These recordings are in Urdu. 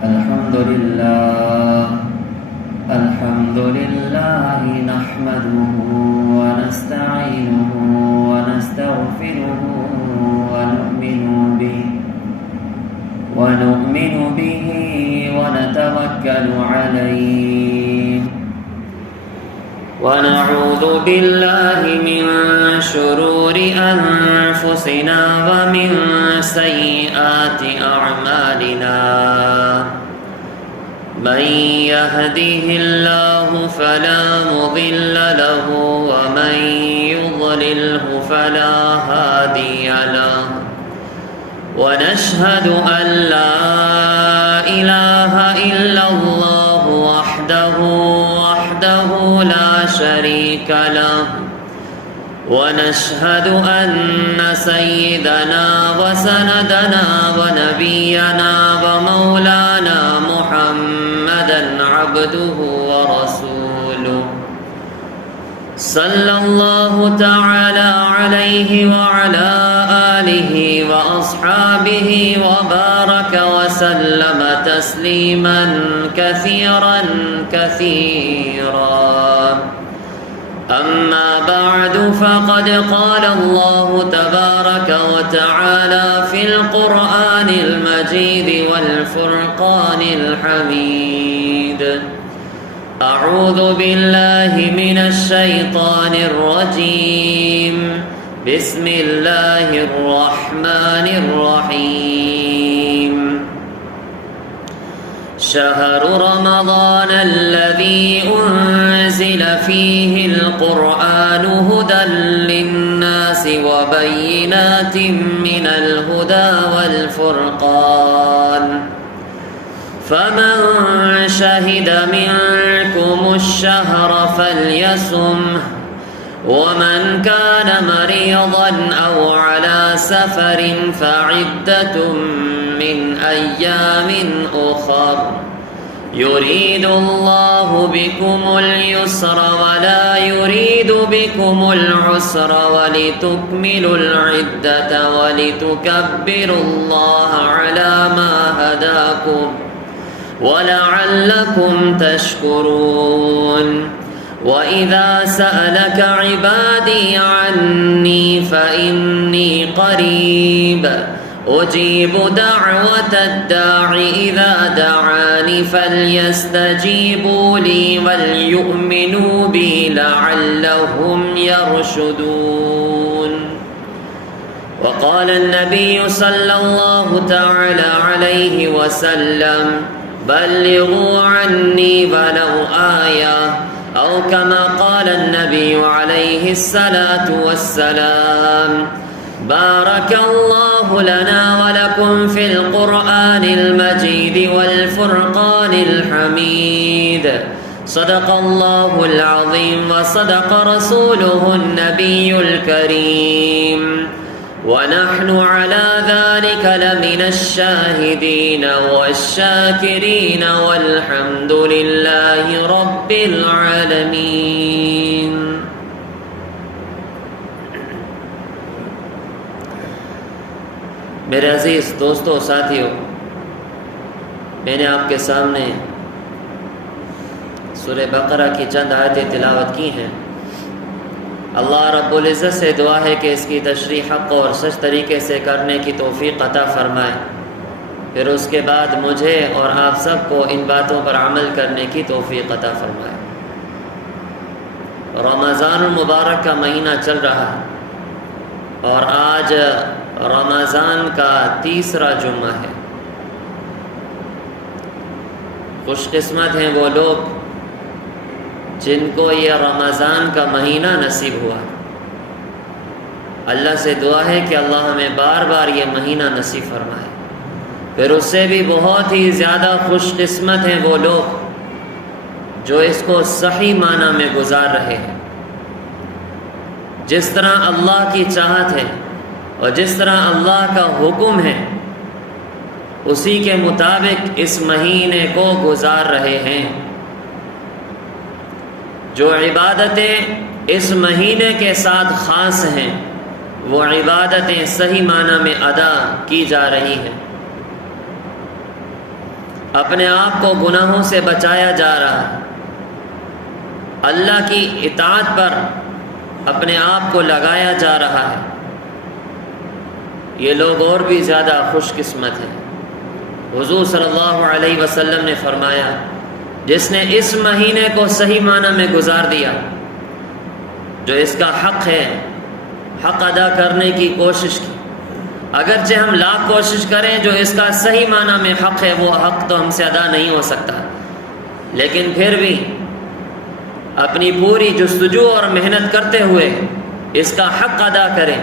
الحمد لله نحمده ونستعينه ونستغفره ونؤمن به ونتوكل عليه ونعوذ بالله من شرور أنفسنا ومن سيئات أعمالنا من يهده الله فلا مضل له ومن يضلله فلا هادي له ونشهد أن لا إله إلا الله وحده لا شريك له ونشهد أن سيدنا وسندنا ونبينا ومولانا محمدا عبده ورسوله صلى الله تعالى عليه وعلى آله وأصحابه وبارك وسلم تسليما كثيرا أما بعد فقد قال الله تبارك وتعالى في القرآن المجيد والفرقان الحميد أعوذ بالله من الشيطان الرجيم بسم الله الرحمن الرحيم شهر رمضان الذي أنزل فيه القرآن هدى للناس وبينات من الهدى والفرقان فمن شهد منكم الشهر فليصمه ومن كان مريضا أو على سفر فعدة من أيام أخر يريد الله بكم اليسر ولا يريد بكم العسر ولتكملوا العدة ولتكبروا الله على ما هداكم ولعلكم تشكرون وإذا سألك عبادي عني فإني قريب أجيب دعوة الداع إذا دعاني فليستجيبوا لي وليؤمنوا بي لعلهم يرشدون وقال النبي صلى الله تعالى عليه وسلم بلغوا عني ولو آية أو كما قال النبي عليه الصلاة والسلام بارك الله لنا ولكم في القرآن المجيد والفرقان الحميد صدق الله العظيم وصدق رسوله النبي الكريم ونحن على ذلك لمن الشاهدين والشاكرين والحمد لله رب العالمين میرے عزیز دوستوں ساتھیوں، میں نے آپ کے سامنے سورہ بقرہ کی چند آیتیں تلاوت کی ہیں۔ اللہ رب العزت سے دعا ہے کہ اس کی تشریح حق اور سچ طریقے سے کرنے کی توفیق عطا فرمائے، پھر اس کے بعد مجھے اور آپ سب کو ان باتوں پر عمل کرنے کی توفیق عطا فرمائے۔ رمضان المبارک کا مہینہ چل رہا ہے اور آج رمضان کا تیسرا جمعہ ہے۔ خوش قسمت ہیں وہ لوگ جن کو یہ رمضان کا مہینہ نصیب ہوا۔ اللہ سے دعا ہے کہ اللہ ہمیں بار بار یہ مہینہ نصیب فرمائے۔ پھر اس سے بھی بہت ہی زیادہ خوش قسمت ہیں وہ لوگ جو اس کو صحیح معنی میں گزار رہے ہیں، جس طرح اللہ کی چاہت ہے اور جس طرح اللہ کا حکم ہے اسی کے مطابق اس مہینے کو گزار رہے ہیں۔ جو عبادتیں اس مہینے کے ساتھ خاص ہیں وہ عبادتیں صحیح معنی میں ادا کی جا رہی ہیں۔ اپنے آپ کو گناہوں سے بچایا جا رہا ہے، اللہ کی اطاعت پر اپنے آپ کو لگایا جا رہا ہے، یہ لوگ اور بھی زیادہ خوش قسمت ہیں۔ حضور صلی اللہ علیہ وسلم نے فرمایا، جس نے اس مہینے کو صحیح معنی میں گزار دیا، جو اس کا حق ہے، حق ادا کرنے کی کوشش کی، اگرچہ ہم لاکھ کوشش کریں، جو اس کا صحیح معنی میں حق ہے وہ حق تو ہم سے ادا نہیں ہو سکتا، لیکن پھر بھی اپنی پوری جستجو اور محنت کرتے ہوئے اس کا حق ادا کریں۔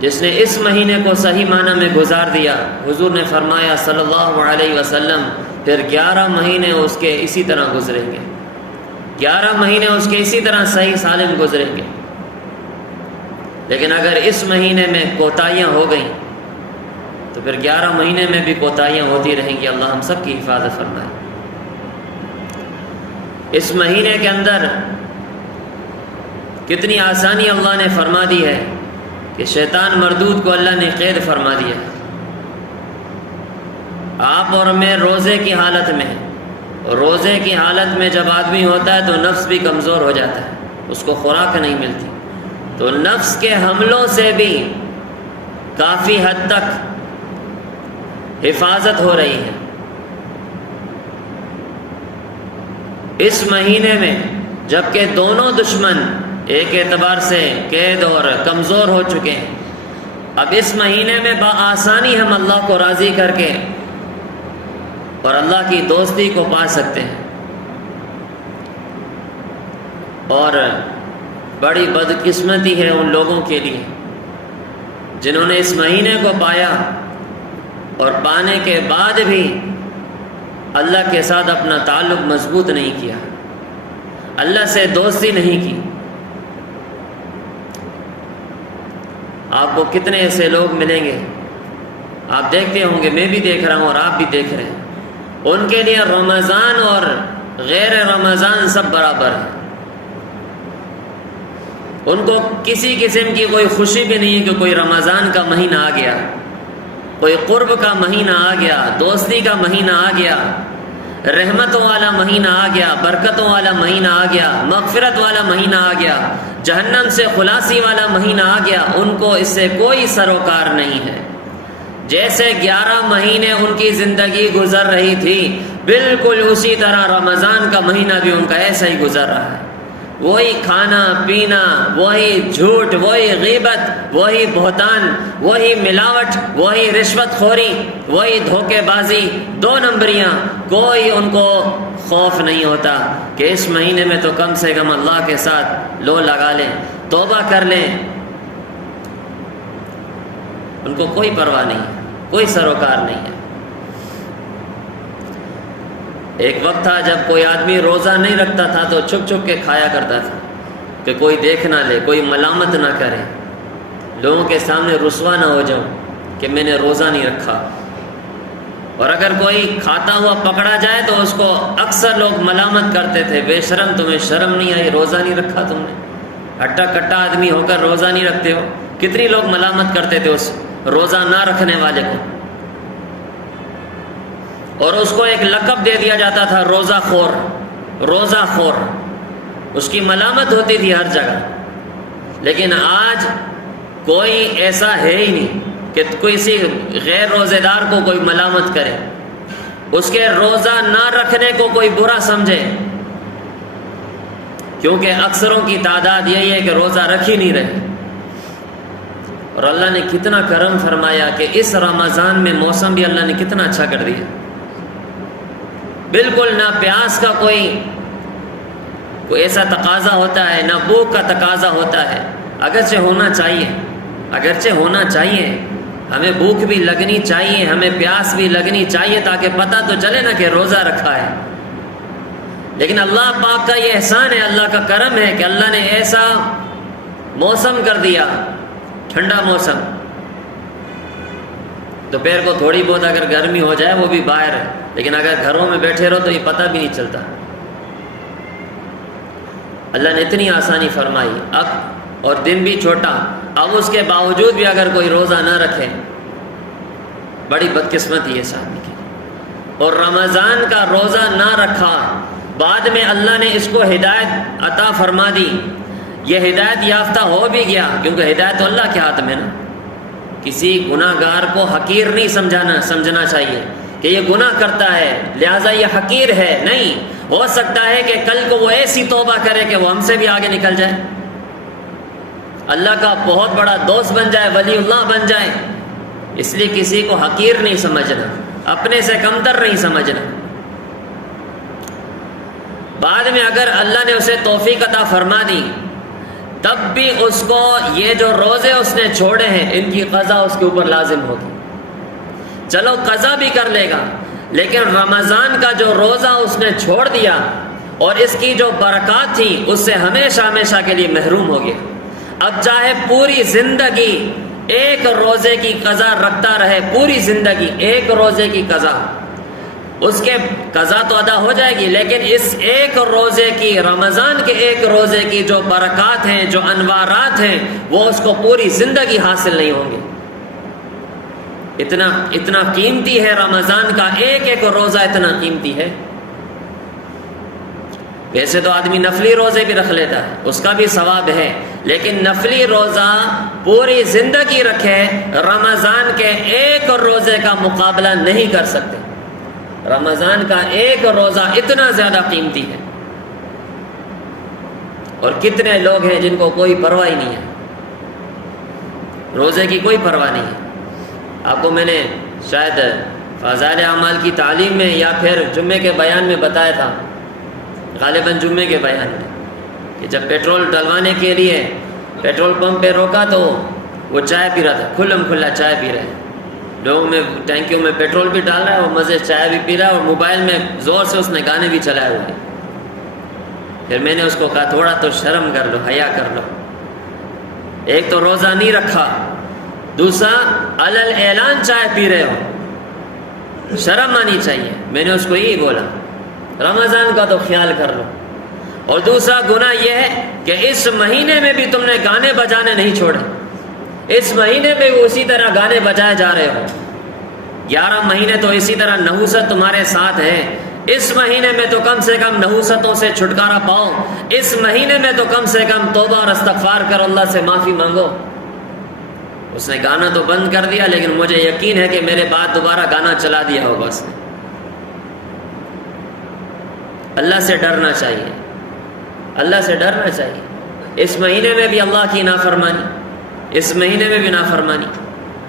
جس نے اس مہینے کو صحیح معنی میں گزار دیا، حضور نے فرمایا صلی اللہ علیہ وسلم، پھر 11 مہینے اس کے اسی طرح گزریں گے، 11 مہینے اس کے اسی طرح صحیح سالم گزریں گے۔ لیکن اگر اس مہینے میں کوتاہیاں ہو گئیں تو پھر 11 مہینے میں بھی کوتاہیاں ہوتی رہیں گی۔ اللہ ہم سب کی حفاظت فرمائے۔ اس مہینے کے اندر کتنی آسانی اللہ نے فرما دی ہے کہ شیطان مردود کو اللہ نے قید فرما دیا۔ آپ اور میں روزے کی حالت میں، روزے کی حالت میں جب آدمی ہوتا ہے تو نفس بھی کمزور ہو جاتا ہے، اس کو خوراک نہیں ملتی، تو نفس کے حملوں سے بھی کافی حد تک حفاظت ہو رہی ہے۔ اس مہینے میں جبکہ دونوں دشمن ایک اعتبار سے قید اور کمزور ہو چکے ہیں، اب اس مہینے میں بآسانی ہم اللہ کو راضی کر کے اور اللہ کی دوستی کو پا سکتے ہیں۔ اور بڑی بدقسمتی ہے ان لوگوں کے لیے جنہوں نے اس مہینے کو پایا اور پانے کے بعد بھی اللہ کے ساتھ اپنا تعلق مضبوط نہیں کیا، اللہ سے دوستی نہیں کی۔ آپ کو کتنے ایسے لوگ ملیں گے، آپ دیکھتے ہوں گے، میں بھی دیکھ رہا ہوں اور آپ بھی دیکھ رہے ہیں، ان کے لیے رمضان اور غیر رمضان سب برابر ہے۔ ان کو کسی قسم کی کوئی خوشی بھی نہیں ہے کہ کوئی رمضان کا مہینہ آ گیا، کوئی قرب کا مہینہ آ گیا، دوستی کا مہینہ آ گیا، رحمتوں والا مہینہ آ گیا، برکتوں والا مہینہ آ گیا، مغفرت والا مہینہ آ گیا، جہنم سے خلاصی والا مہینہ آ گیا۔ ان کو اس سے کوئی سروکار نہیں ہے۔ جیسے 11 مہینے ان کی زندگی گزر رہی تھی، بالکل اسی طرح رمضان کا مہینہ بھی ان کا ایسا ہی گزر رہا ہے۔ وہی کھانا پینا، وہی جھوٹ، وہی غیبت، وہی بہتان، وہی ملاوٹ، وہی رشوت خوری، وہی دھوکے بازی، 2 نمبریاں۔ کوئی ان کو خوف نہیں ہوتا کہ اس مہینے میں تو کم سے کم اللہ کے ساتھ لو لگا لیں، توبہ کر لیں۔ ان کو کوئی پرواہ نہیں، کوئی سروکار نہیں ہے۔ ایک وقت تھا جب کوئی آدمی روزہ نہیں رکھتا تھا تو چھپ چھپ کے کھایا کرتا تھا کہ کوئی دیکھ نہ لے، کوئی ملامت نہ کرے، لوگوں کے سامنے رسوا نہ ہو جاؤں کہ میں نے روزہ نہیں رکھا۔ اور اگر کوئی کھاتا ہوا پکڑا جائے تو اس کو اکثر لوگ ملامت کرتے تھے، بے شرم، تمہیں شرم نہیں آئی، روزہ نہیں رکھا تم نے، ہٹا کٹا آدمی ہو کر روزہ نہیں رکھتے ہو۔ کتنی لوگ ملامت کرتے تھے اس روزہ نہ رکھنے والے کو، اور اس کو ایک لقب دے دیا جاتا تھا، روزہ خور، روزہ خور، اس کی ملامت ہوتی تھی ہر جگہ۔ لیکن آج کوئی ایسا ہے ہی نہیں کہ کسی غیر روزے دار کو کوئی ملامت کرے، اس کے روزہ نہ رکھنے کو کوئی برا سمجھے، کیونکہ اکثروں کی تعداد یہی ہے کہ روزہ رکھ ہی نہیں رہے۔ اور اللہ نے کتنا کرم فرمایا کہ اس رمضان میں موسم بھی اللہ نے کتنا اچھا کر دیا، بالکل نہ پیاس کا کوئی ایسا تقاضا ہوتا ہے، نہ بھوک کا تقاضا ہوتا ہے۔ اگرچہ ہونا چاہیے، اگرچہ ہونا چاہیے، ہمیں بھوک بھی لگنی چاہیے، ہمیں پیاس بھی لگنی چاہیے، تاکہ پتہ تو چلے نا کہ روزہ رکھا ہے۔ لیکن اللہ پاک کا یہ احسان ہے، اللہ کا کرم ہے کہ اللہ نے ایسا موسم کر دیا، ٹھنڈا موسم۔ دوپہر کو تھوڑی بہت اگر گرمی ہو جائے وہ بھی باہر ہے، لیکن اگر گھروں میں بیٹھے رہو تو یہ پتہ بھی نہیں چلتا۔ اللہ نے اتنی آسانی فرمائی، اب اور دن بھی چھوٹا، اب اس کے باوجود بھی اگر کوئی روزہ نہ رکھے، بڑی بدقسمتی ہے اس آدمی کی۔ اور رمضان کا روزہ نہ رکھا، بعد میں اللہ نے اس کو ہدایت عطا فرما دی، یہ ہدایت یافتہ ہو بھی گیا، کیونکہ ہدایت تو اللہ کے ہاتھ میں نا۔ کسی گناہ گار کو حقیر نہیں سمجھنا چاہیے کہ یہ گناہ کرتا ہے لہٰذا یہ حقیر ہے، نہیں، ہو سکتا ہے کہ کل کو وہ ایسی توبہ کرے کہ وہ ہم سے بھی آگے نکل جائے، اللہ کا بہت بڑا دوست بن جائے، ولی اللہ بن جائے۔ اس لیے کسی کو حقیر نہیں سمجھنا، اپنے سے کمتر نہیں سمجھنا۔ بعد میں اگر اللہ نے اسے توفیق عطا فرما دی تب بھی اس کو یہ جو روزے اس نے چھوڑے ہیں ان کی قضا اس کے اوپر لازم ہوگی۔ چلو قضا بھی کر لے گا، لیکن رمضان کا جو روزہ اس نے چھوڑ دیا اور اس کی جو برکات تھی اس سے ہمیشہ ہمیشہ کے لیے محروم ہو گیا۔ اب چاہے پوری زندگی ایک روزے کی قضا رکھتا رہے، پوری زندگی ایک روزے کی قضا، اس کے قضا تو ادا ہو جائے گی، لیکن اس ایک روزے کی، رمضان کے ایک روزے کی جو برکات ہیں، جو انوارات ہیں، وہ اس کو پوری زندگی حاصل نہیں ہوں گے۔ اتنا قیمتی ہے رمضان کا ایک ایک روزہ، اتنا قیمتی ہے۔ ویسے تو آدمی نفلی روزے بھی رکھ لیتا ہے، اس کا بھی ثواب ہے، لیکن نفلی روزہ پوری زندگی رکھے رمضان کے ایک روزے کا مقابلہ نہیں کر سکتے۔ رمضان کا ایک روزہ اتنا زیادہ قیمتی ہے، اور کتنے لوگ ہیں جن کو کوئی پرواہ نہیں ہے، روزے کی کوئی پرواہ نہیں ہے۔ آپ کو میں نے شاید فضائل اعمال کی تعلیم میں یا پھر جمعے کے بیان میں بتایا تھا، غالباً جمعے کے بیان میں، کہ جب پیٹرول ڈلوانے کے لیے پیٹرول پمپ پہ روکا تو وہ چائے پی رہا تھا، کھلم کھلا چائے پی رہا ہے، لوگوں میں ٹینکیوں میں پیٹرول بھی ڈال رہا ہے اور مزے چائے بھی پی رہا ہے، اور موبائل میں زور سے اس نے گانے بھی چلائے ہوئے۔ پھر میں نے اس کو کہا تھوڑا تو شرم کر لو، حیا کر لو، ایک تو روزہ نہیں رکھا، دوسرا علل اعلان چائے پی رہے ہو، شرم آنی چاہیے۔ میں نے اس کو یہی بولا رمضان کا تو خیال کر لو، اور دوسرا گناہ یہ ہے کہ اس مہینے میں بھی تم نے گانے بجانے نہیں چھوڑے، اس مہینے میں بھی اسی طرح گانے بجائے جا رہے ہو، 11 مہینے تو اسی طرح نحوست تمہارے ساتھ ہے، اس مہینے میں تو کم سے کم نحوستوں سے چھٹکارا پاؤ، اس مہینے میں تو کم سے کم توبہ اور استغفار کر اللہ سے معافی مانگو۔ اس نے گانا تو بند کر دیا، لیکن مجھے یقین ہے کہ میرے بعد دوبارہ گانا چلا دیا ہوگا اس نے۔ اللہ سے ڈرنا چاہیے، اللہ سے ڈرنا چاہیے۔ اس مہینے میں بھی اللہ کی نافرمانی، اس مہینے میں بھی نافرمانی۔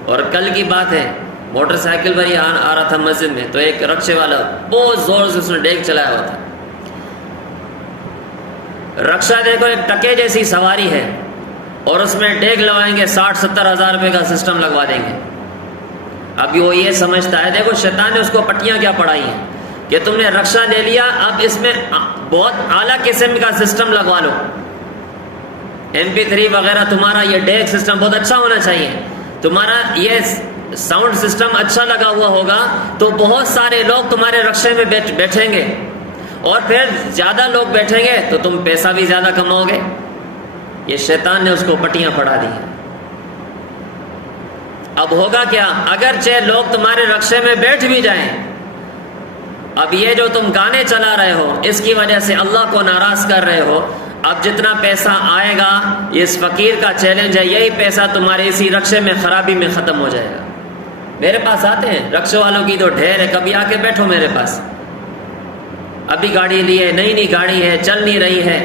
اور کل کی بات ہے، موٹر سائیکل پر ہی آ رہا تھا مسجد میں، تو ایک رکشے والا بہت زور سے اس نے ڈیگ چلایا ہوا تھا۔ رکشہ دیکھو ایک ٹکے جیسی سواری ہے، اور اس میں ڈیگ لگائیں گے، 60-70 ہزار روپے کا سسٹم لگوا دیں گے۔ ابھی وہ یہ سمجھتا ہے، دیکھو شیطان نے اس کو پٹیاں کیا پڑھائی ہیں کہ تم نے رکشہ لے لیا، اب اس میں بہت اعلیٰ قسم کا سسٹم لگوا لو، MP3 وغیرہ، تمہارا یہ ڈیگ سسٹم بہت اچھا ہونا چاہیے، تمہارا یہ ساؤنڈ سسٹم اچھا لگا ہوا ہوگا تو بہت سارے لوگ تمہارے رکشے میں بیٹھیں گے، اور پھر زیادہ لوگ بیٹھیں گے تو تم پیسہ بھی زیادہ کماؤ گے۔ یہ شیطان نے اس کو پٹیاں پڑھا دی ہیں۔ اب ہوگا کیا؟ اگرچہ لوگ تمہارے رکشے میں بیٹھ بھی جائیں، اب یہ جو تم گانے چلا رہے ہو اس کی وجہ سے اللہ کو ناراض کر رہے ہو، اب جتنا پیسہ آئے گا، اس فقیر کا چیلنج ہے، یہی پیسہ تمہارے اسی رکشے میں خرابی میں ختم ہو جائے گا۔ میرے پاس آتے ہیں رکشے والوں کی تو ڈھیر ہے، کبھی آ کے بیٹھو میرے پاس، ابھی گاڑی لی ہے، نئی گاڑی ہے، چل نہیں رہی ہے،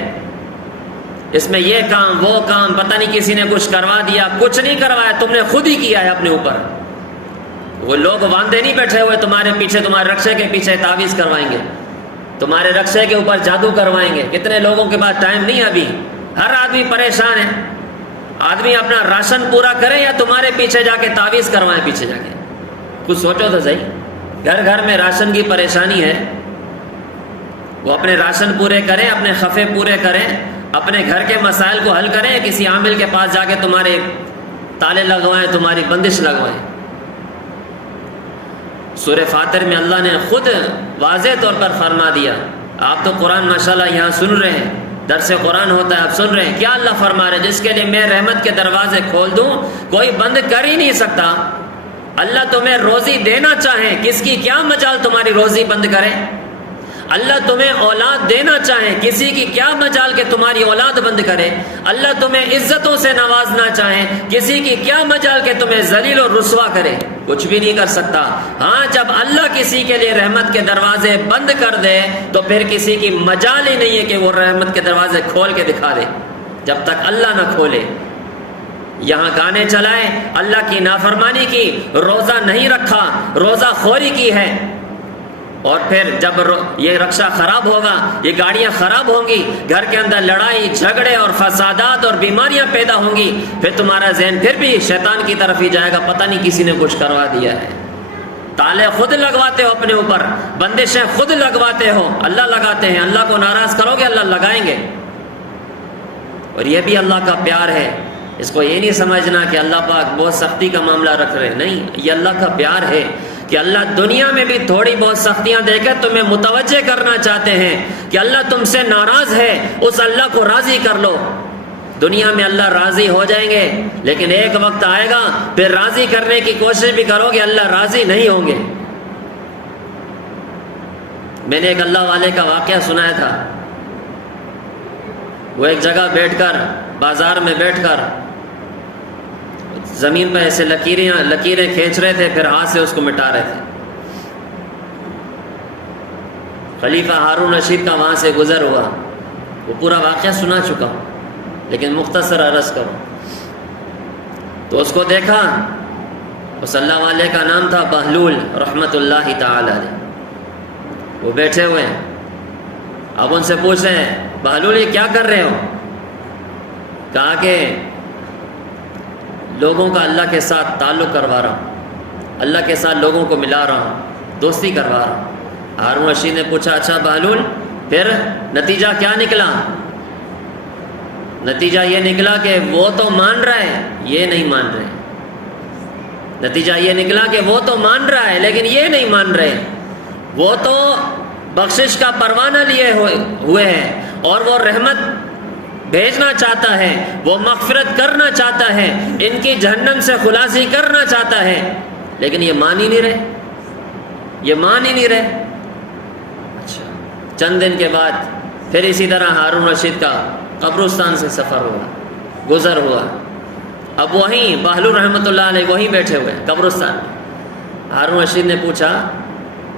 اس میں یہ کام وہ کام، پتہ نہیں کسی نے کچھ کروا دیا، کچھ نہیں کروایا، تم نے خود ہی کیا ہے اپنے اوپر۔ وہ لوگ واندے نہیں بیٹھے ہوئے تمہارے پیچھے، تمہارے رکشے کے پیچھے تعویذ کروائیں گے، تمہارے رکشے کے اوپر جادو کروائیں گے۔ کتنے لوگوں کے پاس ٹائم نہیں ہے، ابھی ہر آدمی پریشان ہے، آدمی اپنا راشن پورا کرے یا تمہارے پیچھے جا کے تعویذ کروائیں، پیچھے جا کے کچھ سوچو تو صحیح۔ گھر گھر میں راشن کی پریشانی ہے، وہ اپنے راشن پورے کریں، اپنے خفے پورے کریں، اپنے گھر کے مسائل کو حل کریں، کسی عامل کے پاس جا کے تمہارے تالے لگوائیں، تمہاری بندش لگوائیں۔ سورہ فاتر میں اللہ نے خود واضح طور پر فرما دیا، آپ تو قرآن ماشاءاللہ یہاں سن رہے ہیں، درس قرآن ہوتا ہے، آپ سن رہے ہیں، کیا اللہ فرما رہے؟ جس کے لیے میں رحمت کے دروازے کھول دوں کوئی بند کر ہی نہیں سکتا، اللہ تمہیں روزی دینا چاہیں، کس کی کیا مجال تمہاری روزی بند کرے؟ اللہ تمہیں اولاد دینا چاہیں، کسی کی کیا مجال کہ تمہاری اولاد بند کرے؟ اللہ تمہیں عزتوں سے نوازنا چاہیں، کسی کی کیا مجال کہ تمہیں ذلیل و رسوا کرے؟ کچھ بھی نہیں کر سکتا۔ ہاں، جب اللہ کسی کے لیے رحمت کے دروازے بند کر دے تو پھر کسی کی مجال ہی نہیں ہے کہ وہ رحمت کے دروازے کھول کے دکھا دے، جب تک اللہ نہ کھولے۔ یہاں گانے چلائے، اللہ کی نافرمانی کی، روزہ نہیں رکھا، روزہ خوری کی ہے، اور پھر جب یہ رکشہ خراب ہوگا، یہ گاڑیاں خراب ہوں گی، گھر کے اندر لڑائی جھگڑے اور فسادات اور بیماریاں پیدا ہوں گی، پھر تمہارا ذہن پھر بھی شیطان کی طرف ہی جائے گا، پتہ نہیں کسی نے کچھ کروا دیا ہے۔ تالے خود لگواتے ہو اپنے اوپر، بندشیں خود لگواتے ہو، اللہ لگاتے ہیں۔ اللہ کو ناراض کرو گے، اللہ لگائیں گے۔ اور یہ بھی اللہ کا پیار ہے، اس کو یہ نہیں سمجھنا کہ اللہ پاک بہت سختی کا معاملہ رکھ رہے ہیں، نہیں، یہ اللہ کا پیار ہے کہ اللہ دنیا میں بھی تھوڑی بہت سختیاں دے کر تمہیں متوجہ کرنا چاہتے ہیں کہ اللہ تم سے ناراض ہے، اس اللہ کو راضی کر لو۔ دنیا میں اللہ راضی ہو جائیں گے، لیکن ایک وقت آئے گا پھر راضی کرنے کی کوشش بھی کرو گے، اللہ راضی نہیں ہوں گے۔ میں نے ایک اللہ والے کا واقعہ سنایا تھا۔ وہ ایک جگہ بیٹھ کر، بازار میں بیٹھ کر زمین پہ ایسے لکیریں کھینچ رہے تھے، پھر ہاتھ سے اس کو مٹا رہے تھے۔ خلیفہ ہارون رشید کا وہاں سے گزر ہوا، وہ پورا واقعہ سنا چکا ہوں لیکن مختصر عرض کروں۔ تو اس کو دیکھا، اس اللہ والے کا نام تھا بہلول رحمت اللہ تعالی علیہ۔ وہ بیٹھے ہوئے ہیں، اب ان سے پوچھ رہے ہیں، بہلول یہ کیا کر رہے ہو؟ کہا کہ لوگوں کا اللہ کے ساتھ تعلق کروا رہا ہوں، اللہ کے ساتھ لوگوں کو ملا رہا ہوں، دوستی کروا رہا ہوں۔ ہارون رشید نے پوچھا، اچھا بہلول پھر نتیجہ کیا نکلا؟ نتیجہ یہ نکلا کہ وہ تو مان رہا ہے، یہ نہیں مان رہے۔ نتیجہ یہ نکلا کہ وہ تو مان رہا ہے لیکن یہ نہیں مان رہے۔ وہ تو بخشش کا پروانہ لیے ہوئے ہیں اور وہ رحمت بھیجنا چاہتا ہے، وہ مغفرت کرنا چاہتا ہے، ان کی جہنم سے خلاصی کرنا چاہتا ہے، لیکن یہ مان ہی نہیں رہے، یہ مان ہی نہیں رہے۔ اچھا، چند دن کے بعد پھر اسی طرح ہارون رشید کا قبرستان سے سفر ہوا، گزر ہوا۔ اب وہیں بہلول رحمۃ اللہ علیہ وہیں بیٹھے ہوئے قبرستان میں۔ ہارون رشید نے پوچھا،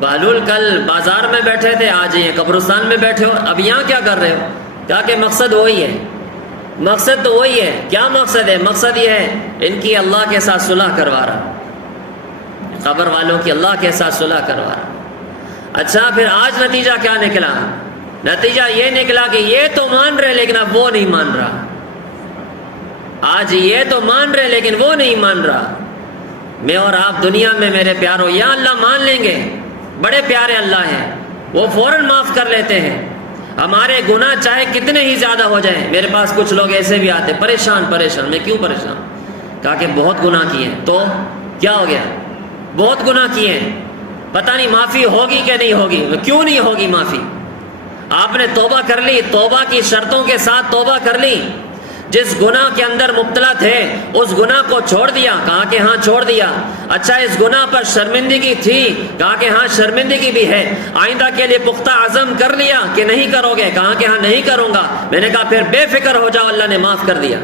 بہلول کل بازار میں بیٹھے تھے، آج یہ قبرستان میں بیٹھے ہو، اب یہاں کیا کر رہے ہو؟ کہا کہ مقصد وہی ہے، مقصد تو وہی ہے۔ کیا مقصد ہے؟ مقصد یہ ہے ان کی اللہ کے ساتھ صلح کروا رہا، قبر والوں کی اللہ کے ساتھ صلح کروا رہا۔ اچھا، پھر آج نتیجہ کیا نکلا؟ نتیجہ یہ نکلا کہ یہ تو مان رہے لیکن اب وہ نہیں مان رہا۔ آج یہ تو مان رہے لیکن وہ نہیں مان رہا۔ میں اور آپ دنیا میں میرے پیاروں یا اللہ مان لیں گے، بڑے پیارے اللہ ہیں، وہ فوراً معاف کر لیتے ہیں۔ ہمارے گناہ چاہے کتنے ہی زیادہ ہو جائیں، میرے پاس کچھ لوگ ایسے بھی آتے پریشان، میں کیوں پریشان؟ کہا کہ بہت گناہ کیے ہیں۔ تو کیا ہو گیا؟ بہت گناہ کیے ہیں، پتہ نہیں معافی ہوگی کہ نہیں ہوگی۔ کیوں نہیں ہوگی معافی؟ آپ نے توبہ کر لی، توبہ کی شرطوں کے ساتھ توبہ کر لی، جس گناہ کے اندر مبتلا تھے اس گناہ کو چھوڑ دیا، کہا کہ ہاں چھوڑ دیا۔ اچھا، اس گناہ پر شرمندگی تھی، کہا کہ ہاں شرمندگی بھی ہے۔ آئندہ کے لیے پختہ عزم کر لیا کہ نہیں کرو گے، کہا کہ ہاں نہیں کروں گا۔ میں نے کہا پھر بے فکر ہو جاؤ، اللہ نے معاف کر دیا۔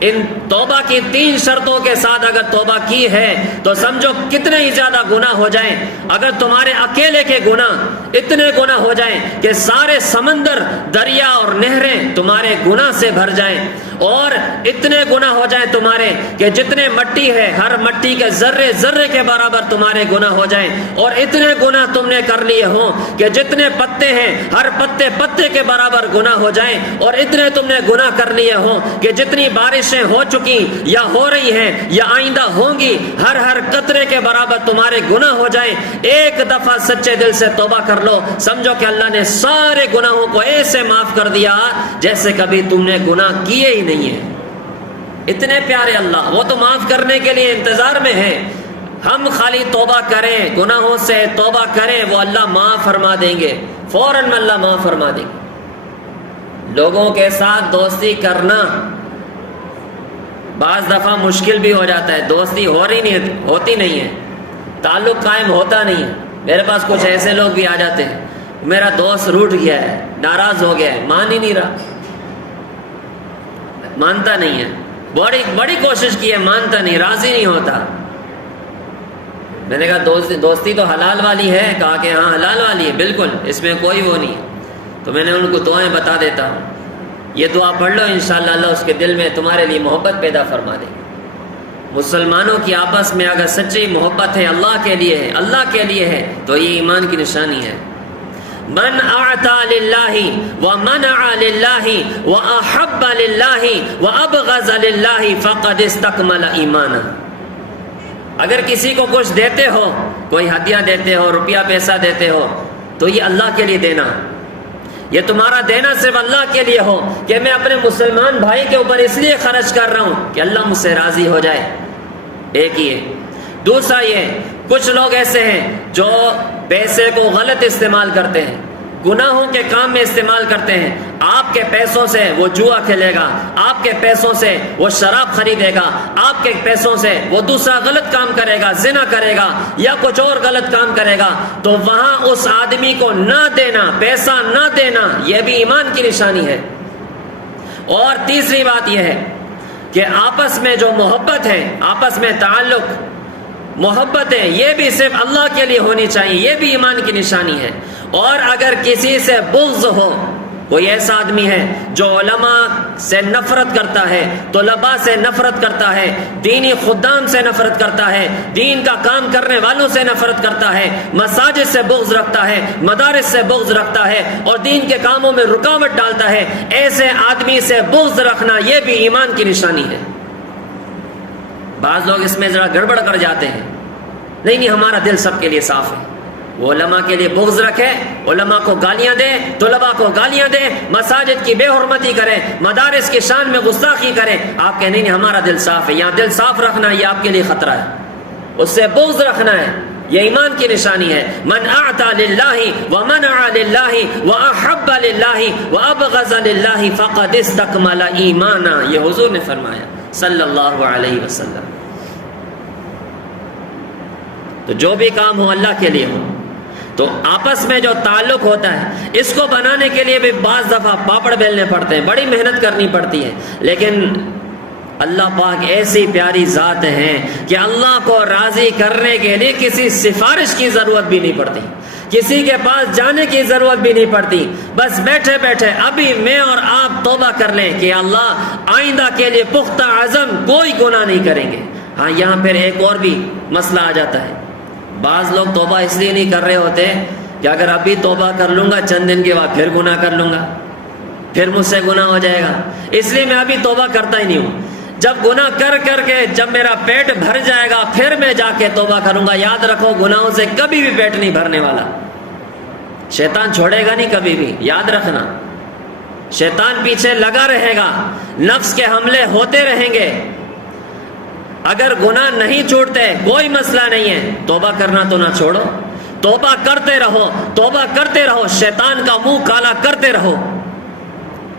ان توبہ کی 3 شرطوں کے ساتھ اگر توبہ کی ہے تو سمجھو کتنے ہی زیادہ گناہ ہو جائیں۔ اگر تمہارے اکیلے کے گناہ اتنے گناہ ہو جائیں کہ سارے سمندر، دریا اور نہریں تمہارے گناہ سے بھر جائیں، اور اتنے گناہ ہو جائیں تمہارے کہ جتنے مٹی ہے ہر مٹی کے ذرے ذرے کے برابر تمہارے گناہ ہو جائیں، اور اتنے گناہ تم نے کر لیے ہوں کہ جتنے پتے ہیں ہر پتے پتے کے برابر گناہ ہو جائیں، اور اتنے تم نے گناہ کر لیے ہوں کہ جتنی بارشیں ہو چکی یا ہو رہی ہیں یا آئندہ ہوں گی ہر ہر قطرے کے برابر تمہارے گناہ ہو جائیں۔ ایک دفعہ سچے دل سے توبہ کر لو، سمجھو کہ اللہ نے سارے گناہوں کو ایسے معاف کر دیا جیسے کبھی تم نے گناہ کیے ہی نہیں ہیں۔ اتنے پیارے اللہ، وہ تو معاف کرنے کے لیے انتظار میں ہیں۔ ہم خالی توبہ کریں، گناہوں سے توبہ کریں، وہ اللہ معاف فرما دیں گے، فوراً اللہ معاف فرما دیں گے۔ لوگوں کے ساتھ دوستی کرنا بعض دفعہ مشکل بھی ہو جاتا ہے، دوستی ہوتی نہیں ہے، تعلق قائم ہوتا نہیں ہے۔ میرے پاس کچھ ایسے لوگ بھی آ جاتے ہیں، میرا دوست روٹھ گیا ہے، ناراض ہو گیا ہے، مان ہی نہیں رہا، مانتا نہیں ہے، بڑی کوشش کی ہے، مانتا نہیں، راضی نہیں ہوتا۔ میں نے کہا دوستی تو حلال والی ہے؟ کہا کہ ہاں حلال والی ہے، بالکل، اس میں کوئی وہ نہیں ہے۔ تو میں نے ان کو دعائیں بتا دیتا ہوں، یہ دعا پڑھ لو، انشاءاللہ اللہ اس کے دل میں تمہارے لیے محبت پیدا فرما دے۔ مسلمانوں کی آپس میں اگر سچی محبت ہے، اللہ کے لیے ہے، تو یہ ایمان کی نشانی ہے۔ من اعطى للہ ومنع للہ واحب للہ وابغض للہ فقد استکمل ایمانہ۔ اگر کسی کو کچھ دیتے ہو، کوئی ہدیہ دیتے ہو، روپیہ پیسہ دیتے ہو، تو یہ اللہ کے لیے دینا، یہ تمہارا دینا صرف اللہ کے لیے ہو کہ میں اپنے مسلمان بھائی کے اوپر اس لیے خرچ کر رہا ہوں کہ اللہ مجھ سے راضی ہو جائے، ایک یہ۔ دوسرا یہ، کچھ لوگ ایسے ہیں جو پیسے کو غلط استعمال کرتے ہیں، گناہوں کے کام میں استعمال کرتے ہیں۔ آپ کے پیسوں سے وہ جوا کھیلے گا، آپ کے پیسوں سے وہ شراب خریدے گا، آپ کے پیسوں سے وہ دوسرا غلط کام کرے گا، زنا کرے گا یا کچھ اور غلط کام کرے گا، تو وہاں اس آدمی کو نہ دینا، پیسہ نہ دینا، یہ بھی ایمان کی نشانی ہے۔ اور تیسری بات یہ ہے کہ آپس میں جو محبت ہے، آپس میں تعلق، محبت ہے، یہ بھی صرف اللہ کے لیے ہونی چاہیے، یہ بھی ایمان کی نشانی ہے۔ اور اگر کسی سے بغض ہو، کوئی ایسا آدمی ہے جو علماء سے نفرت کرتا ہے، طلباء سے نفرت کرتا ہے، دینی خدام سے نفرت کرتا ہے، دین کا کام کرنے والوں سے نفرت کرتا ہے، مساجد سے بغض رکھتا ہے، مدارس سے بغض رکھتا ہے اور دین کے کاموں میں رکاوٹ ڈالتا ہے، ایسے آدمی سے بغض رکھنا یہ بھی ایمان کی نشانی ہے۔ بعض لوگ اس میں ذرا گڑبڑ کر جاتے ہیں، نہیں ہمارا دل سب کے لیے صاف ہے، وہ علماء کے لیے بغض رکھے، علماء کو گالیاں دے، طلباء کو گالیاں دے، مساجد کی بے حرمتی کرے، مدارس کی شان میں گستاخی کرے، آپ کہیں نہیں ہمارا دل صاف ہے۔ یہاں دل صاف رکھنا یہ آپ کے لیے خطرہ ہے، اس سے بغض رکھنا ہے، یہ ایمان کی نشانی ہے۔ من اعطى للہ ومنع للہ واحب للہ وابغض للہ فقد استکمل ایمانا، یہ حضور نے فرمایا صلی اللہ علیہ وسلم۔ تو جو بھی کام ہو اللہ کے لیے ہو، تو آپس میں جو تعلق ہوتا ہے اس کو بنانے کے لیے بھی بعض دفعہ پاپڑ بیلنے پڑتے ہیں، بڑی محنت کرنی پڑتی ہے، لیکن اللہ پاک ایسی پیاری ذات ہیں کہ اللہ کو راضی کرنے کے لیے کسی سفارش کی ضرورت بھی نہیں پڑتی، کسی کے پاس جانے کی ضرورت بھی نہیں پڑتی، بس بیٹھے بیٹھے ابھی میں اور آپ توبہ کر لیں کہ اللہ آئندہ کے لیے پختہ عزم کوئی گناہ نہیں کریں گے۔ ہاں یہاں پھر ایک اور بھی مسئلہ آ جاتا ہے، بعض لوگ توبہ اس لیے نہیں کر رہے ہوتے کہ اگر ابھی توبہ کر لوں گا چند دن کے بعد پھر گناہ کر لوں گا، پھر مجھ سے گناہ ہو جائے گا، اس لیے میں ابھی توبہ کرتا ہی نہیں ہوں، جب گناہ کر کر کے جب میرا پیٹ بھر جائے گا پھر میں جا کے توبہ کروں گا۔ یاد رکھو گناہوں سے کبھی بھی پیٹ نہیں بھرنے والا، شیطان چھوڑے گا نہیں کبھی بھی، یاد رکھنا، شیطان پیچھے لگا رہے گا، نفس کے حملے ہوتے رہیں گے۔ اگر گناہ نہیں چھوڑتے کوئی مسئلہ نہیں ہے، توبہ کرنا تو نہ چھوڑو، توبہ کرتے رہو، توبہ کرتے رہو، شیطان کا منہ کالا کرتے رہو۔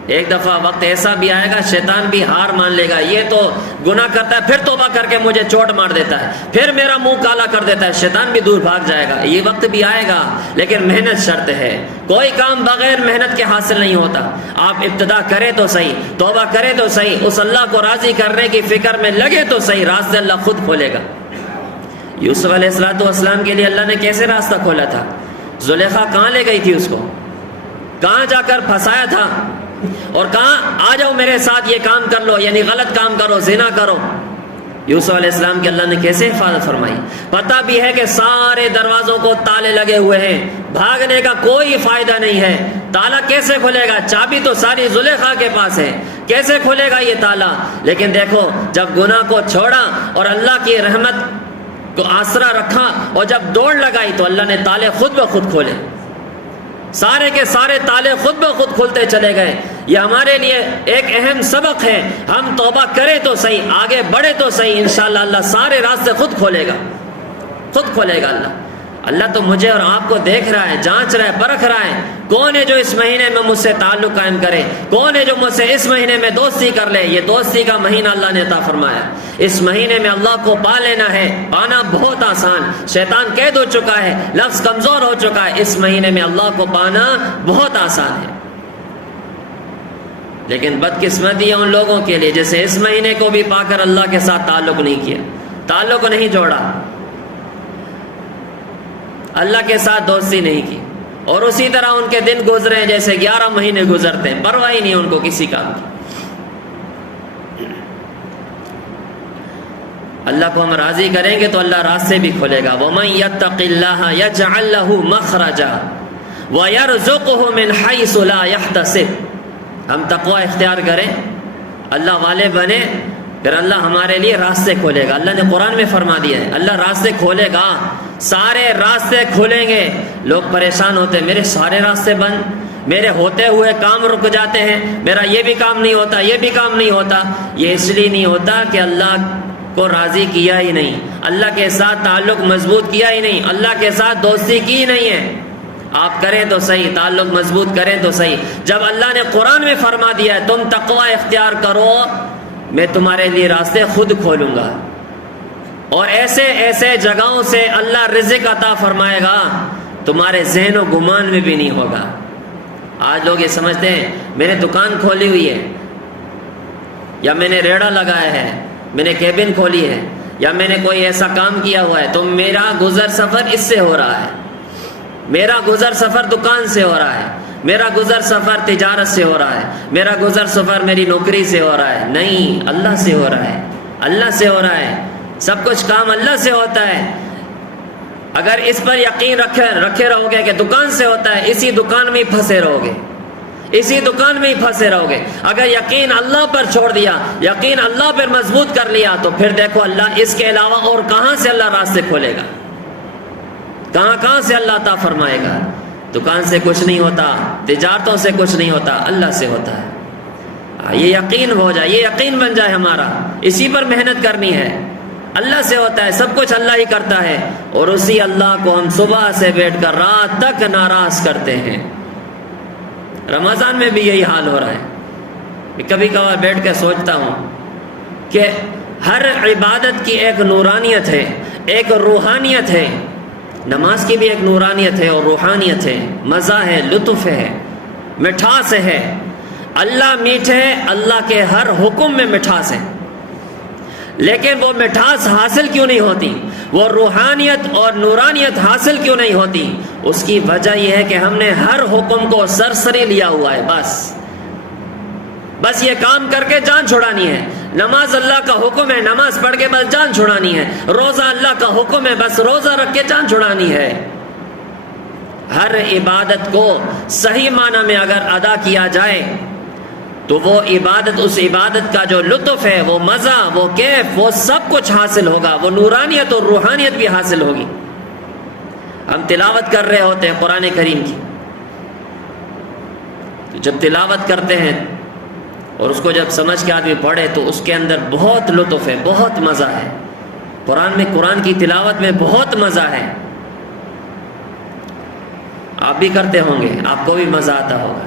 ایک دفعہ وقت ایسا بھی آئے گا شیطان بھی ہار مان لے گا، یہ تو گناہ کرتا ہے پھر توبہ کر کے مجھے چوٹ مار دیتا ہے، پھر میرا منہ کالا کر دیتا ہے، شیطان بھی دور بھاگ جائے گا، یہ وقت بھی آئے گا، لیکن محنت شرط ہے، کوئی کام بغیر محنت کے حاصل نہیں ہوتا۔ آپ ابتدا کریں تو صحیح، توبہ کریں تو صحیح، اس اللہ کو راضی کرنے کی فکر میں لگے تو صحیح، راستے اللہ خود کھولے گا۔ یوسف علیہ السلام کے لیے اللہ نے کیسے راستہ کھولا تھا؟ زلیخا کہاں لے گئی تھی اس کو، کہاں جا کر پھنسایا تھا اور کہاں آ جاؤ میرے ساتھ یہ کام کر لو، یعنی غلط کام کرو، زنا کرو۔ یوسف علیہ السلام کے اللہ نے کیسے حفاظت فرمائی؟ پتہ بھی ہے کہ سارے دروازوں کو تالے لگے ہوئے ہیں، بھاگنے کا کوئی فائدہ نہیں ہے، تالا کیسے کھلے گا؟ چابی تو ساری زلیخا کے پاس ہے، کیسے کھلے گا یہ تالا؟ لیکن دیکھو جب گناہ کو چھوڑا اور اللہ کی رحمت کو آسرا رکھا اور جب دوڑ لگائی تو اللہ نے تالے خود بخود کھولے، سارے کے سارے تالے خود بخود کھلتے چلے گئے۔ یہ ہمارے لیے ایک اہم سبق ہے، ہم توبہ کریں تو صحیح، آگے بڑھے تو صحیح، انشاءاللہ اللہ سارے راستے خود کھولے گا، خود کھولے گا اللہ۔ اللہ تو مجھے اور آپ کو دیکھ رہا ہے، جانچ رہا ہے، پرکھ رہا ہے، کون ہے جو اس مہینے میں مجھ سے تعلق قائم کرے، کون ہے جو مجھ سے اس مہینے میں دوستی کر لے۔ یہ دوستی کا مہینہ اللہ نے عطا فرمایا، اس مہینے میں اللہ کو پا لینا ہے، پانا بہت آسان، شیطان قید ہو چکا ہے، لفظ کمزور ہو چکا ہے، اس مہینے میں اللہ کو پانا بہت آسان ہے۔ لیکن بدقسمتی ہے ان لوگوں کے لیے جیسے اس مہینے کو بھی پا کر اللہ کے ساتھ تعلق نہیں کیا، تعلق نہیں جوڑا، اللہ کے ساتھ دوستی نہیں کی، اور اسی طرح ان کے دن گزرے جیسے 11 مہینے گزرتے ہیں، پرواہ ہی نہیں ان کو کسی کام کی۔ اللہ کو ہم راضی کریں گے تو اللہ راستے بھی کھولے گا۔ وَمَن يَتَّقِ اللَّهَ يَجْعَل لَّهُ مَخْرَجًا وَيَرْزُقْهُ مِنْ حَيْثُ لَا يَحْتَسِبُ۔ ہم تقوی اختیار کریں، اللہ والے بنے، پھر اللہ ہمارے لیے راستے کھولے گا۔ اللہ نے قرآن میں فرما دیا ہے اللہ راستے کھولے گا، سارے راستے کھولیں گے۔ لوگ پریشان ہوتے ہیں، میرے سارے راستے بند، میرے ہوتے ہوئے کام رک جاتے ہیں، میرا یہ بھی کام نہیں ہوتا، یہ بھی کام نہیں ہوتا۔ یہ اس لیے نہیں ہوتا کہ اللہ کو راضی کیا ہی نہیں، اللہ کے ساتھ تعلق مضبوط کیا ہی نہیں، اللہ کے ساتھ دوستی کی نہیں ہے۔ آپ کریں تو صحیح، تعلق مضبوط کریں تو صحیح۔ جب اللہ نے قرآن میں فرما دیا ہے تم تقوی اختیار کرو، میں تمہارے لیے راستے خود کھولوں گا، اور ایسے ایسے جگہوں سے اللہ رزق عطا فرمائے گا تمہارے ذہن و گمان میں بھی نہیں ہوگا۔ آج لوگ یہ سمجھتے ہیں میں نے دکان کھولی ہوئی ہے، یا میں نے ریڑھا لگایا ہے، میں نے کیبن کھولی ہے، یا میں نے کوئی ایسا کام کیا ہوا ہے تو میرا گزر سفر اس سے ہو رہا ہے، میرا گزر سفر دکان سے ہو رہا ہے، میرا گزر سفر تجارت سے ہو رہا ہے، میرا گزر سفر میری نوکری سے ہو رہا ہے۔ نہیں، اللہ سے ہو رہا ہے، اللہ سے ہو رہا ہے، سب کچھ کام اللہ سے ہوتا ہے۔ اگر اس پر یقین رکھے رہو گے کہ دکان سے ہوتا ہے، اسی دکان میں ہی پھنسے رہو گے، اسی دکان میں ہی پھنسے رہو گے۔ اگر یقین اللہ پر چھوڑ دیا، یقین اللہ پر مضبوط کر لیا، تو پھر دیکھو اللہ اس کے علاوہ اور کہاں سے اللہ راستے کھولے گا، کہاں سے اللہ عطا فرمائے گا۔ دکان سے کچھ نہیں ہوتا، تجارتوں سے کچھ نہیں ہوتا، اللہ سے ہوتا ہے۔ یہ یقین ہو جائے، یہ یقین بن جائے ہمارا، اسی پر محنت کرنی ہے، اللہ سے ہوتا ہے، سب کچھ اللہ ہی کرتا ہے، اور اسی اللہ کو ہم صبح سے بیٹھ کر رات تک ناراض کرتے ہیں۔ رمضان میں بھی یہی حال ہو رہا ہے۔ کبھی کبھار بیٹھ کے سوچتا ہوں کہ ہر عبادت کی ایک نورانیت ہے، ایک روحانیت ہے۔ نماز کی بھی ایک نورانیت ہے اور روحانیت ہے، مزہ ہے، لطف ہے، مٹھاس ہے۔ اللہ میٹھے، اللہ کے ہر حکم میں مٹھاس ہے، لیکن وہ مٹھاس حاصل کیوں نہیں ہوتی، وہ روحانیت اور نورانیت حاصل کیوں نہیں ہوتی؟ اس کی وجہ یہ ہے کہ ہم نے ہر حکم کو سرسری لیا ہوا ہے، بس یہ کام کر کے جان چھڑانی ہے۔ نماز اللہ کا حکم ہے، نماز پڑھ کے بس جان چھڑانی ہے۔ روزہ اللہ کا حکم ہے، بس روزہ رکھ کے جان چھڑانی ہے۔ ہر عبادت کو صحیح معنی میں اگر ادا کیا جائے تو وہ عبادت، اس عبادت کا جو لطف ہے، وہ مزہ، وہ کیف، وہ سب کچھ حاصل ہوگا، وہ نورانیت اور روحانیت بھی حاصل ہوگی۔ ہم تلاوت کر رہے ہوتے ہیں قرآن کریم کی، جب تلاوت کرتے ہیں اور اس کو جب سمجھ کے آدمی پڑھے تو اس کے اندر بہت لطف ہے، بہت مزہ ہے۔ قرآن کی تلاوت میں بہت مزہ ہے۔ آپ بھی کرتے ہوں گے، آپ کو بھی مزہ آتا ہوگا،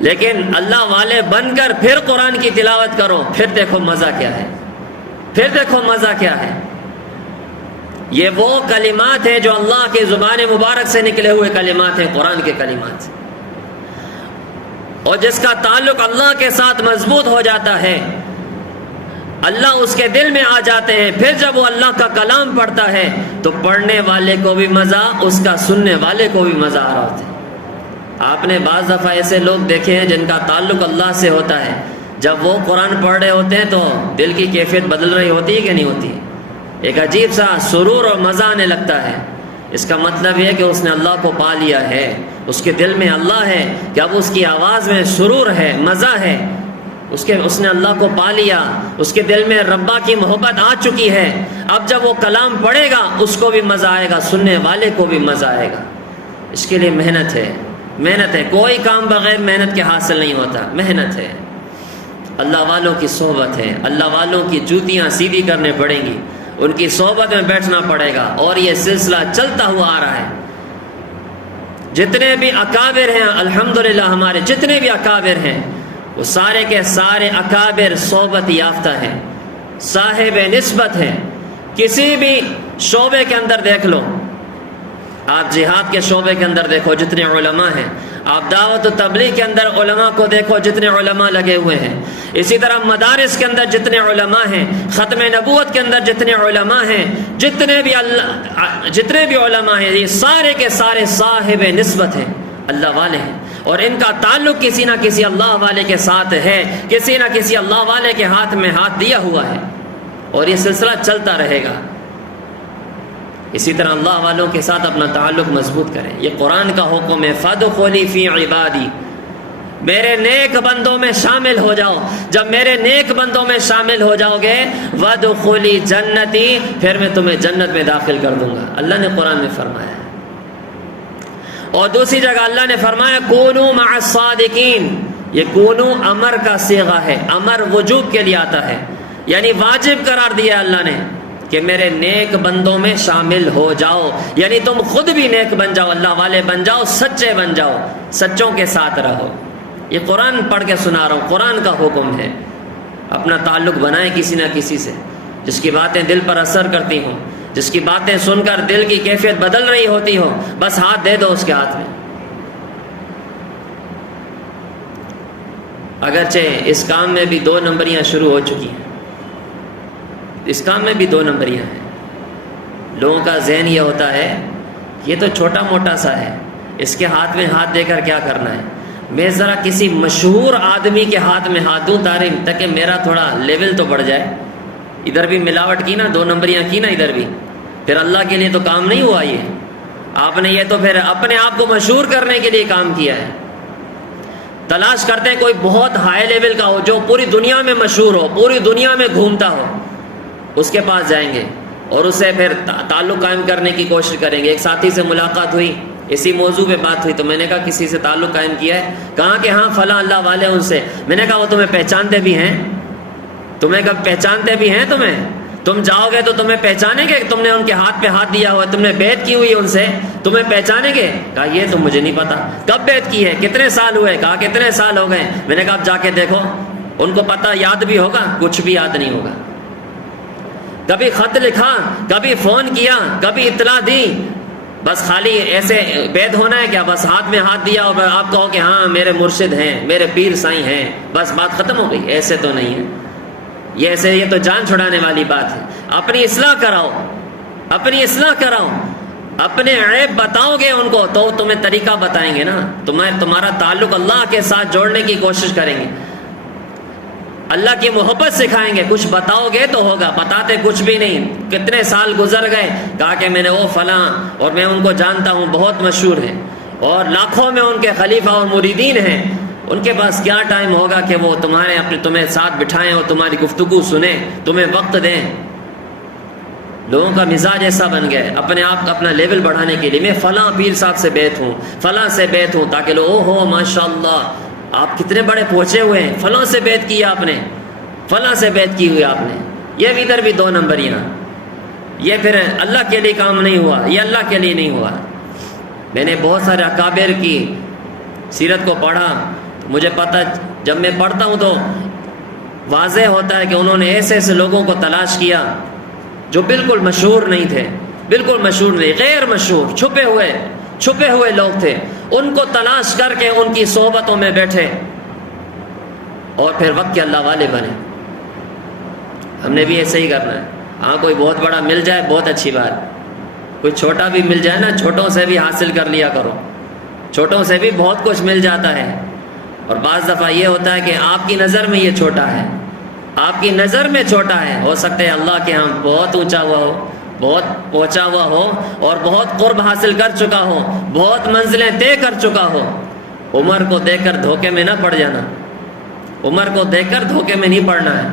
لیکن اللہ والے بن کر پھر قرآن کی تلاوت کرو، پھر دیکھو مزہ کیا ہے، پھر دیکھو مزہ کیا ہے۔ یہ وہ کلمات ہیں جو اللہ کی زبان مبارک سے نکلے ہوئے کلمات ہیں، قرآن کے کلمات سے، اور جس کا تعلق اللہ کے ساتھ مضبوط ہو جاتا ہے، اللہ اس کے دل میں آ جاتے ہیں۔ پھر جب وہ اللہ کا کلام پڑھتا ہے تو پڑھنے والے کو بھی مزہ، اس کا سننے والے کو بھی مزہ آ رہا ہوتا ہے۔ آپ نے بعض دفعہ ایسے لوگ دیکھے ہیں جن کا تعلق اللہ سے ہوتا ہے، جب وہ قرآن پڑھ رہے ہوتے ہیں تو دل کی کیفیت بدل رہی ہوتی ہے کہ نہیں ہوتی؟ ایک عجیب سا سرور اور مزہ آنے لگتا ہے۔ اس کا مطلب یہ کہ اس نے اللہ کو پا لیا ہے، اس کے دل میں اللہ ہے، کہ اب اس کی آواز میں سرور ہے، مزہ ہے، اس نے اللہ کو پا لیا، اس کے دل میں ربا کی محبت آ چکی ہے۔ اب جب وہ کلام پڑھے گا اس کو بھی مزہ آئے گا، سننے والے کو بھی مزہ آئے گا۔ اس کے لیے محنت ہے، محنت ہے، کوئی کام بغیر محنت کے حاصل نہیں ہوتا، محنت ہے۔ اللہ والوں کی صحبت ہے، اللہ والوں کی جوتیاں سیدھی کرنے پڑیں گی، ان کی صحبت میں بیٹھنا پڑے گا، اور یہ سلسلہ چلتا ہوا آ رہا ہے۔ جتنے بھی اکابر ہیں الحمدللہ، ہمارے جتنے بھی اکابر ہیں وہ سارے کے سارے اکابر صحبت یافتہ ہیں، صاحب نسبت ہیں۔ کسی بھی شعبے کے اندر دیکھ لو، آپ جہاد کے شعبے کے اندر دیکھو جتنے علماء ہیں، آپ دعوت و تبلیغ کے اندر علماء کو دیکھو جتنے علماء لگے ہوئے ہیں، اسی طرح مدارس کے اندر جتنے علماء ہیں، ختم نبوت کے اندر جتنے علماء ہیں، جتنے بھی علماء ہیں، یہ سارے کے سارے صاحب نسبت ہیں، اللہ والے ہیں، اور ان کا تعلق کسی نہ کسی اللہ والے کے ساتھ ہے، کسی نہ کسی اللہ والے کے ہاتھ میں ہاتھ دیا ہوا ہے، اور یہ سلسلہ چلتا رہے گا۔ اسی طرح اللہ والوں کے ساتھ اپنا تعلق مضبوط کریں۔ یہ قرآن کا حکم ہے، فَادْخُلِي فِي عِبَادِي، میرے نیک بندوں میں شامل ہو جاؤ۔ جب میرے نیک بندوں میں شامل ہو جاؤ گے، وَادْخُلِي جَنَّتِي، پھر میں تمہیں جنت میں داخل کر دوں گا، اللہ نے قرآن میں فرمایا ہے۔ اور دوسری جگہ اللہ نے فرمایا کونوا مع الصادقین، یہ کونو امر کا صیغہ ہے، امر وجوب کے لیے آتا ہے، یعنی واجب قرار دیا اللہ نے کہ میرے نیک بندوں میں شامل ہو جاؤ، یعنی تم خود بھی نیک بن جاؤ، اللہ والے بن جاؤ، سچے بن جاؤ، سچوں کے ساتھ رہو۔ یہ قرآن پڑھ کے سنا رہا ہوں، قرآن کا حکم ہے۔ اپنا تعلق بنائیں کسی نہ کسی سے، جس کی باتیں دل پر اثر کرتی ہوں، جس کی باتیں سن کر دل کی کیفیت بدل رہی ہوتی ہو، بس ہاتھ دے دو اس کے ہاتھ میں۔ اگرچہ اس کام میں بھی 2 نمبریاں شروع ہو چکی ہیں، اس کام میں بھی 2 نمبریاں ہیں۔ لوگوں کا ذہن یہ ہوتا ہے یہ تو چھوٹا موٹا سا ہے، اس کے ہاتھ میں ہاتھ دے کر کیا کرنا ہے، میں ذرا کسی مشہور آدمی کے ہاتھ میں ہاتھ دوں تاکہ میرا تھوڑا لیول تو بڑھ جائے۔ ادھر بھی ملاوٹ کی نا، 2 نمبریاں کی نا ادھر بھی، پھر اللہ کے لیے تو کام نہیں ہوا۔ یہ آپ نے یہ تو پھر اپنے آپ کو مشہور کرنے کے لیے کام کیا ہے۔ تلاش کرتے ہیں کوئی بہت ہائی لیول کا ہو، جو پوری دنیا میں مشہور ہو، پوری دنیا میں گھومتا ہو، اس کے پاس جائیں گے اور اس سے پھر تعلق قائم کرنے کی کوشش کریں گے۔ ایک ساتھی سے ملاقات ہوئی، اسی موضوع پہ بات ہوئی، تو میں نے کہا کسی سے تعلق قائم کیا ہے؟ کہا کہ ہاں فلاں اللہ والے ان سے۔ میں نے کہا وہ تمہیں پہچانتے بھی ہیں؟ تمہیں کب پہچانتے بھی ہیں؟ تم جاؤ گے تو تمہیں پہچانیں گے؟ تم نے ان کے ہاتھ پہ ہاتھ دیا ہوا، تم نے بیعت کی ہوئی ان سے، تمہیں پہچانیں گے؟ کہا یہ تو مجھے نہیں پتا۔ کب بیعت کی ہے؟ کتنے سال ہوئے؟ کہا کتنے سال ہو گئے۔ میں نے کہا اب جا کے دیکھو، ان کو پتہ یاد بھی ہوگا؟ کچھ بھی یاد نہیں ہوگا۔ کبھی خط لکھا، کبھی فون کیا، کبھی اطلاع دی، بس خالی ایسے بیعت ہونا ہے کیا؟ بس ہاتھ میں ہاتھ دیا اور آپ کہو کہ ہاں میرے مرشد ہیں، میرے پیر سائیں ہیں، بس بات ختم ہو گئی؟ ایسے تو نہیں ہے، یہ تو جان چھڑانے والی بات ہے۔ اپنی اصلاح کراؤ، اپنی اصلاح کراؤ، اپنے عیب بتاؤ گے ان کو تو تمہیں طریقہ بتائیں گے نا، تمہارا تعلق اللہ کے ساتھ جوڑنے کی کوشش کریں گے، اللہ کی محبت سکھائیں گے۔ کچھ بتاؤ گے تو ہوگا، بتاتے کچھ بھی نہیں۔ کتنے سال گزر گئے، کہا کہ میں نے وہ فلاں اور میں ان کو جانتا ہوں، بہت مشہور ہیں، اور لاکھوں میں ان کے خلیفہ اور مریدین ہیں، ان کے پاس کیا ٹائم ہوگا کہ وہ تمہیں ساتھ بٹھائیں اور تمہاری گفتگو سنیں، تمہیں وقت دیں۔ لوگوں کا مزاج ایسا بن گیا ہے، اپنے آپ کا اپنا لیول بڑھانے کے لیے میں فلاں پیر صاحب سے بیعت ہوں، فلاں سے بیعت ہوں، تاکہ لوگ او ہو ماشاءاللہ آپ کتنے بڑے پہنچے ہوئے ہیں، فلاں سے بیعت کی آپ نے، فلاں سے بیعت کی ہوئی آپ نے۔ یہ بھی ادھر بھی 2 نمبریاں، یہ پھر اللہ کے لیے کام نہیں ہوا، یہ اللہ کے لیے نہیں ہوا۔ میں نے بہت سارے اکابر کی سیرت کو پڑھا، مجھے پتہ، جب میں پڑھتا ہوں تو واضح ہوتا ہے کہ انہوں نے ایسے ایسے لوگوں کو تلاش کیا جو بالکل مشہور نہیں تھے، بالکل مشہور نہیں، غیر مشہور، چھپے ہوئے لوگ تھے، ان کو تلاش کر کے ان کی صحبتوں میں بیٹھے اور پھر وقت کے اللہ والے بنے۔ ہم نے بھی ایسے ہی کرنا ہے۔ ہاں کوئی بہت بڑا مل جائے بہت اچھی بات، کوئی چھوٹا بھی مل جائے نا، چھوٹوں سے بھی حاصل کر لیا کرو، چھوٹوں سے بھی بہت کچھ مل جاتا ہے۔ اور بعض دفعہ یہ ہوتا ہے کہ آپ کی نظر میں یہ چھوٹا ہے، آپ کی نظر میں چھوٹا ہے، ہو سکتا ہے اللہ کے ہاں بہت اونچا ہوا ہو، بہت پہنچا ہوا ہو، اور بہت قرب حاصل کر چکا ہو، بہت منزلیں طے کر چکا ہو۔ عمر کو دیکھ کر دھوکے میں نہ پڑ جانا، عمر کو دیکھ کر دھوکے میں نہیں پڑنا ہے۔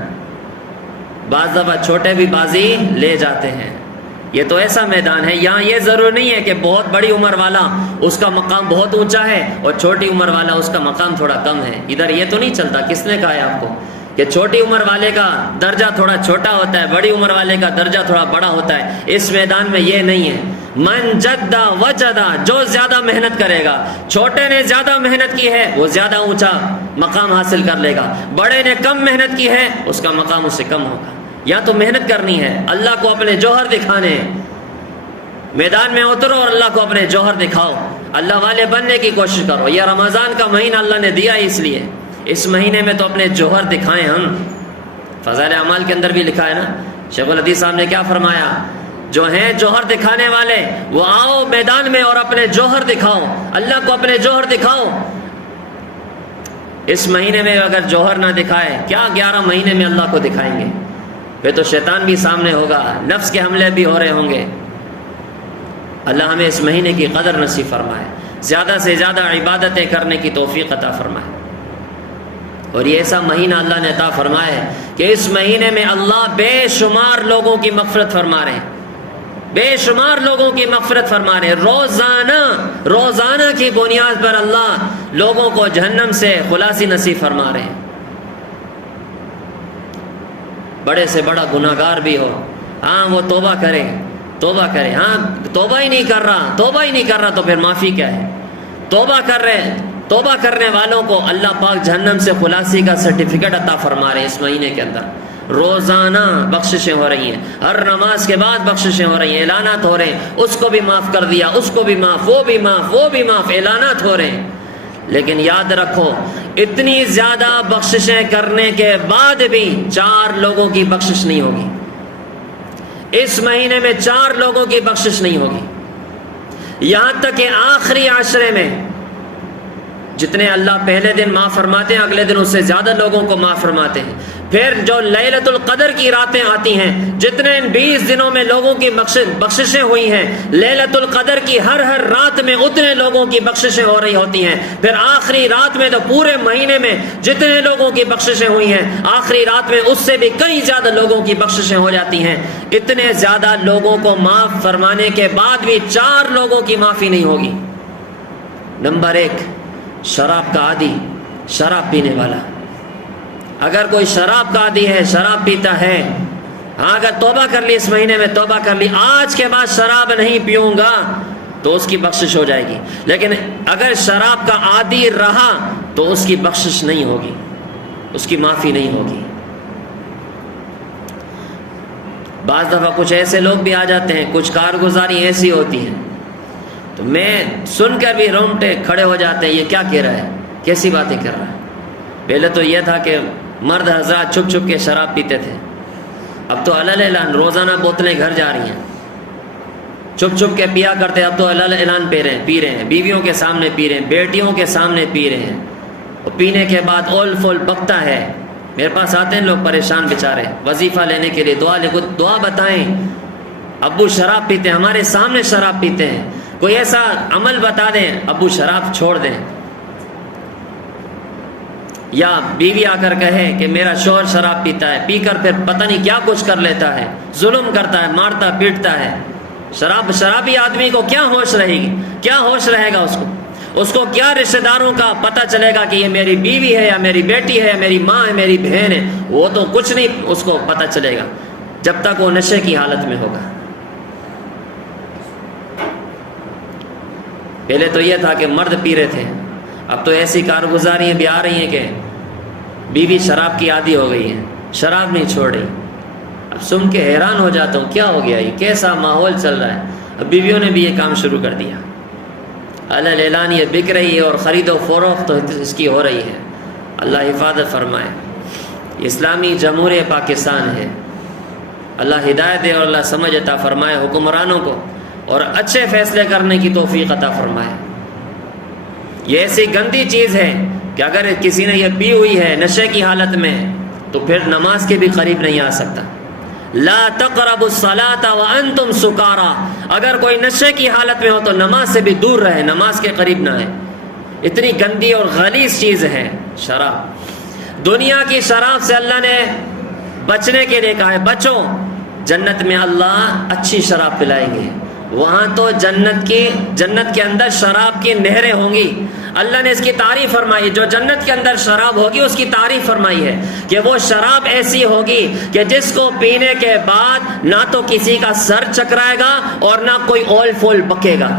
بعض دفعہ چھوٹے بھی بازی لے جاتے ہیں۔ یہ تو ایسا میدان ہے، یہاں یہ ضرور نہیں ہے کہ بہت بڑی عمر والا اس کا مقام بہت اونچا ہے اور چھوٹی عمر والا اس کا مقام تھوڑا کم ہے۔ ادھر یہ تو نہیں چلتا۔ کس نے کہا ہے آپ کو کہ چھوٹی عمر والے کا درجہ تھوڑا چھوٹا ہوتا ہے، بڑی عمر والے کا درجہ تھوڑا بڑا ہوتا ہے. اس میدان میں یہ نہیں ہے. من جدہ وجدہ، جو زیادہ محنت کرے گا، چھوٹے نے زیادہ محنت کی ہے وہ زیادہ اونچا مقام حاصل کر لے گا، بڑے نے کم محنت کی ہے اس کا مقام اس سے کم ہوگا. یا تو محنت کرنی ہے، اللہ کو اپنے جوہر دکھانے ہیں، میدان میں اترو اور اللہ کو اپنے جوہر دکھاؤ، اللہ والے بننے کی کوشش کرو. یہ رمضان کا مہینہ اللہ نے دیا اس لیے، اس مہینے میں تو اپنے جوہر دکھائیں. ہم فضائل اعمال کے اندر بھی لکھا ہے نا، شیخ الحدیث صاحب نے کیا فرمایا، جو ہیں جوہر دکھانے والے وہ آؤ میدان میں اور اپنے جوہر دکھاؤ، اللہ کو اپنے جوہر دکھاؤ. اس مہینے میں اگر جوہر نہ دکھائے، کیا 11 مہینے میں اللہ کو دکھائیں گے؟ پھر تو شیطان بھی سامنے ہوگا، نفس کے حملے بھی ہو رہے ہوں گے. اللہ ہمیں اس مہینے کی قدر نصیب فرمائے، زیادہ سے زیادہ عبادتیں کرنے کی توفیق عطا فرمائے. اور یہ ایسا مہینہ اللہ نے عطا فرمائے کہ اس مہینے میں اللہ بے شمار لوگوں کی مغفرت فرما رہے ہیں، بے شمار لوگوں کی مغفرت فرما رہے ہیں. روزانہ کی بنیاد پر اللہ لوگوں کو جہنم سے خلاصی نصیب فرما رہے ہیں. بڑے سے بڑا گناہ گار بھی ہو، ہاں وہ توبہ کرے، ہاں توبہ ہی نہیں کر رہا تو پھر معافی کیا ہے؟ توبہ کرنے والوں کو اللہ پاک جہنم سے خلاصی کا سرٹیفکیٹ عطا فرما رہے ہیں. اس مہینے کے اندر روزانہ بخششیں ہو رہی ہیں، ہر نماز کے بعد بخششیں ہو رہی ہیں، اعلانات ہو رہے ہیں، اس کو بھی معاف کر دیا، اس کو بھی معاف، وہ بھی معاف، اعلانات ہو رہے ہیں. لیکن یاد رکھو، اتنی زیادہ بخششیں کرنے کے بعد بھی 4 لوگوں کی بخشش نہیں ہوگی. اس مہینے میں 4 لوگوں کی بخشش نہیں ہوگی. یہاں تک کہ آخری عشرے میں جتنے اللہ پہلے دن معاف فرماتے ہیں، اگلے دن اس سے زیادہ لوگوں کو معاف فرماتے ہیں. پھر جو لیلۃ القدر کی راتیں آتی ہیں، جتنے 20 دنوں میں لوگوں کی بخششیں ہوئی ہیں، لیلۃ القدر کی ہر رات میں اتنے لوگوں کی بخششیں ہو رہی ہوتی ہیں. پھر آخری رات میں تو پورے مہینے میں جتنے لوگوں کی بخششیں ہوئی ہیں، آخری رات میں اس سے بھی کئی زیادہ لوگوں کی بخششیں ہو جاتی ہیں. اتنے زیادہ لوگوں کو معاف فرمانے کے بعد بھی 4 لوگوں کی معافی نہیں ہوگی. نمبر 1، شراب کا عادی، شراب پینے والا. اگر کوئی شراب کا عادی ہے، شراب پیتا ہے، ہاں اگر توبہ کر لی، اس مہینے میں توبہ کر لی، آج کے بعد شراب نہیں پیوں گا، تو اس کی بخشش ہو جائے گی. لیکن اگر شراب کا عادی رہا تو اس کی بخشش نہیں ہوگی، اس کی معافی نہیں ہوگی. بعض دفعہ کچھ ایسے لوگ بھی آ جاتے ہیں، کچھ کارگزاری ایسی ہوتی ہے تو میں سن کر بھی رونگٹے کھڑے ہو جاتے ہیں، یہ کیا کہہ رہا ہے، کیسی باتیں کر رہا ہے. پہلے تو یہ تھا کہ مرد حضرات چھپ چھپ کے شراب پیتے تھے، اب تو علل اعلان روزانہ بوتلیں گھر جا رہی ہیں، چھپ چھپ کے پیا کرتے، اب تو علل اعلان پی رہے ہیں، بیویوں کے سامنے پی رہے ہیں، بیٹیوں کے سامنے پی رہے ہیں. اور پینے کے بعد اول فول بکتا ہے. میرے پاس آتے ہیں لوگ پریشان بیچارے، وظیفہ لینے کے لیے دعا بتائیں، ابو شراب پیتے ہیں، ہمارے سامنے شراب پیتے ہیں، کوئی ایسا عمل بتا دیں ابو شراب چھوڑ دیں. یا بیوی آ کر کہے کہ میرا شوہر شراب پیتا ہے، پی کر پھر پتہ نہیں کیا کچھ کر لیتا ہے، ظلم کرتا ہے، مارتا پیٹتا ہے. شرابی آدمی کو کیا ہوش رہے گی، کیا ہوش رہے گا اس کو کیا رشتہ داروں کا پتہ چلے گا کہ یہ میری بیوی ہے یا میری بیٹی ہے یا میری ماں ہے، میری بہن ہے. وہ تو کچھ نہیں اس کو پتہ چلے گا جب تک وہ نشے کی حالت میں ہوگا. پہلے تو یہ تھا کہ مرد پی رہے تھے، اب تو ایسی کارگزاریاں بھی آ رہی ہیں کہ بیوی شراب کی عادی ہو گئی ہے، شراب نہیں چھوڑ رہی. اب سن کے حیران ہو جاتا ہوں، کیا ہو گیا، یہ کیسا ماحول چل رہا ہے. اب بیویوں نے بھی یہ کام شروع کر دیا، علل اعلان یہ بک رہی ہے اور خرید و فروخت اس کی ہو رہی ہے. اللہ حفاظت فرمائے. اسلامی جمہوریہ پاکستان ہے، اللہ ہدایت دے اور اللہ سمجھ عطا فرمائے حکمرانوں کو، اور اچھے فیصلے کرنے کی توفیق عطا فرمائے. یہ ایسی گندی چیز ہے کہ اگر کسی نے یہ پی ہوئی ہے نشے کی حالت میں تو پھر نماز کے بھی قریب نہیں آ سکتا. لا تقربوا الصلاۃ وانتم سکارا، اگر کوئی نشے کی حالت میں ہو تو نماز سے بھی دور رہے، نماز کے قریب نہ آئے. اتنی گندی اور غلیظ چیز ہے شراب. دنیا کی شراب سے اللہ نے بچنے کے لیے کہا ہے بچو، جنت میں اللہ اچھی شراب پلائیں گے، وہاں تو جنت کے اندر شراب کی نہریں ہوں گی. اللہ نے اس کی تعریف فرمائی. جو جنت کے اندر شراب ہوگی اس کی تعریف فرمائی ہے کہ وہ شراب ایسی ہوگی کہ جس کو پینے کے بعد نہ تو کسی کا سر چکرائے گا اور نہ کوئی اول فول بکے گا.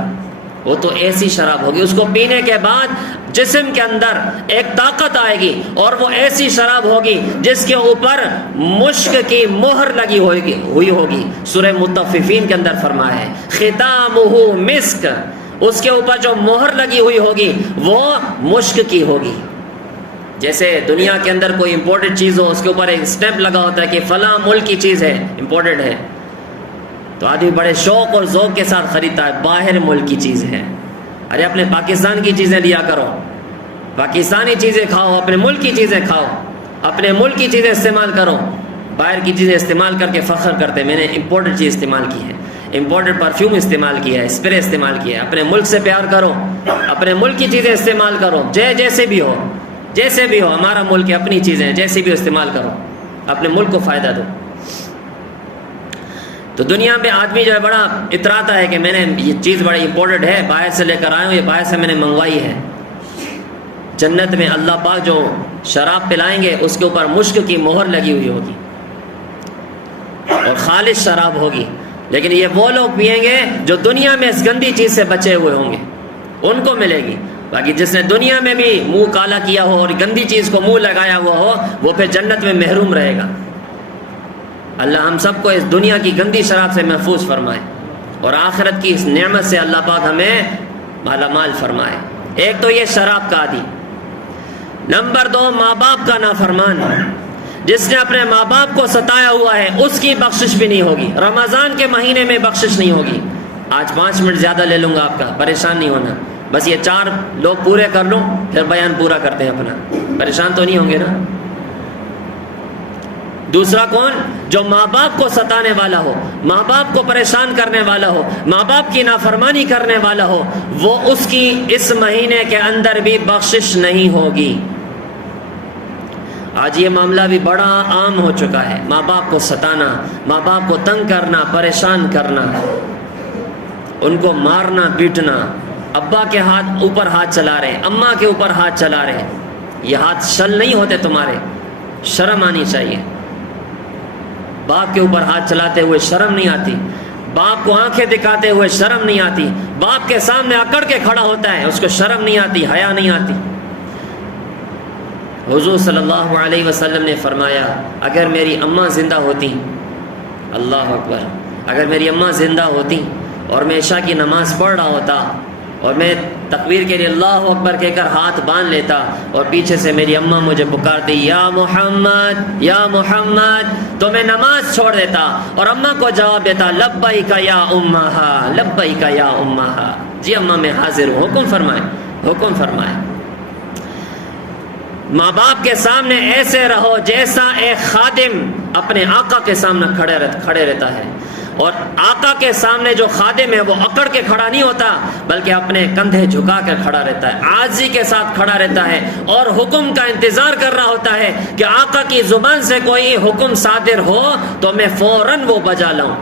وہ تو ایسی شراب ہوگی, اس کو پینے کے بعد جسم کے اندر ایک طاقت آئے گی, اور وہ ایسی شراب ہوگی جس کے اوپر مشک کی مہر لگی ہوئی ہوگی. سورہ مطففین کے اندر فرمایا ہے ختامہ مسک, اس کے اوپر جو مہر لگی ہوئی ہوگی وہ مشک کی ہوگی. جیسے دنیا کے اندر کوئی امپورٹڈ چیز ہو, اس کے اوپر ایک اسٹیمپ لگا ہوتا ہے کہ فلاں ملک کی چیز ہے, امپورٹڈ ہے, تو آدمی بڑے شوق اور ذوق کے ساتھ خریدتا ہے. باہر ملک کی چیز ہے. ارے اپنے پاکستان کی چیزیں لیا کرو, پاکستانی چیزیں کھاؤ, اپنے ملک کی چیزیں کھاؤ, اپنے ملک کی چیزیں استعمال کرو. باہر کی چیزیں استعمال کر کے فخر کرتے میں نے امپورٹڈ چیز استعمال کی ہے, امپورٹڈ پرفیوم استعمال کیا ہے, اسپرے استعمال کیا ہے. اپنے ملک سے پیار کرو, اپنے ملک کی چیزیں استعمال کرو, جیسے بھی ہو, ہمارا ملک ہے, اپنی چیزیں جیسی بھی استعمال کرو, اپنے ملک کو فائدہ دو. تو دنیا میں آدمی جو ہے بڑا اتراتا ہے کہ میں نے یہ چیز بڑی امپورٹنٹ ہے, باہر سے لے کر آیا ہوں, یہ باہر سے میں نے منگوائی ہے. جنت میں اللہ پاک جو شراب پلائیں گے اس کے اوپر مشک کی مہر لگی ہوئی ہوگی اور خالص شراب ہوگی. لیکن یہ وہ لوگ پئیں گے جو دنیا میں اس گندی چیز سے بچے ہوئے ہوں گے, ان کو ملے گی. باقی جس نے دنیا میں بھی منہ کالا کیا ہو اور گندی چیز کو منہ لگایا ہوا ہو, وہ پھر جنت میں محروم رہے گا. اللہ ہم سب کو اس دنیا کی گندی شراب سے محفوظ فرمائے اور آخرت کی اس نعمت سے اللہ پاک ہمیں مالا مال فرمائے. ایک تو یہ شراب کا عادی. نمبر 2, ماں باپ کا نافرمان. جس نے اپنے ماں باپ کو ستایا ہوا ہے اس کی بخشش بھی نہیں ہوگی. رمضان کے مہینے میں بخشش نہیں ہوگی. آج 5 منٹ زیادہ لے لوں گا آپ کا, پریشان نہیں ہونا. بس یہ 4 لوگ پورے کر لوں پھر بیان پورا کرتے ہیں اپنا, پریشان تو نہیں ہوں گے نا. دوسرا کون؟ جو ماں باپ کو ستانے والا ہو, ماں باپ کو پریشان کرنے والا ہو, ماں باپ کی نافرمانی کرنے والا ہو, وہ اس کی اس مہینے کے اندر بھی بخشش نہیں ہوگی. آج یہ معاملہ بھی بڑا عام ہو چکا ہے. ماں باپ کو ستانا, ماں باپ کو تنگ کرنا, پریشان کرنا, ان کو مارنا پیٹنا. ابا کے ہاتھ اوپر ہاتھ چلا رہے, اماں کے اوپر ہاتھ چلا رہے. یہ ہاتھ شل نہیں ہوتے تمہارے, شرم آنی چاہیے. باپ کے اوپر ہاتھ چلاتے ہوئے شرم نہیں آتی, باپ کو آنکھیں دکھاتے ہوئے شرم نہیں آتی, باپ کے سامنے اکڑ کے کھڑا ہوتا ہے اس کو شرم نہیں آتی, حیا نہیں آتی. حضور صلی اللہ علیہ وسلم نے فرمایا اگر میری اماں زندہ ہوتی, اللہ اکبر, اگر میری اماں زندہ ہوتی اور میں عشاء کی نماز پڑھ رہا ہوتا اور میں تکبیر کے لیے اللہ اکبر کہہ کر ہاتھ باندھ لیتا اور پیچھے سے میری اماں مجھے پکارتی یا محمد یا محمد, تو میں نماز چھوڑ دیتا اور اماں کو جواب دیتا لبیک یا امہا, لبیک یا امہا, جی اماں میں حاضر ہوں, حکم فرمائیں, حکم فرمائیں. ماں باپ کے سامنے ایسے رہو جیسا ایک خادم اپنے آقا کے سامنے کھڑے رہتا ہے. اور آقا کے سامنے جو خادم ہے وہ اکڑ کے کھڑا نہیں ہوتا بلکہ اپنے کندھے جھکا کے کھڑا رہتا ہے, عاجزی کے ساتھ کھڑا رہتا ہے اور حکم کا انتظار کر رہا ہوتا ہے کہ آقا کی زبان سے کوئی حکم صادر ہو تو میں فوراً وہ بجا لاؤں.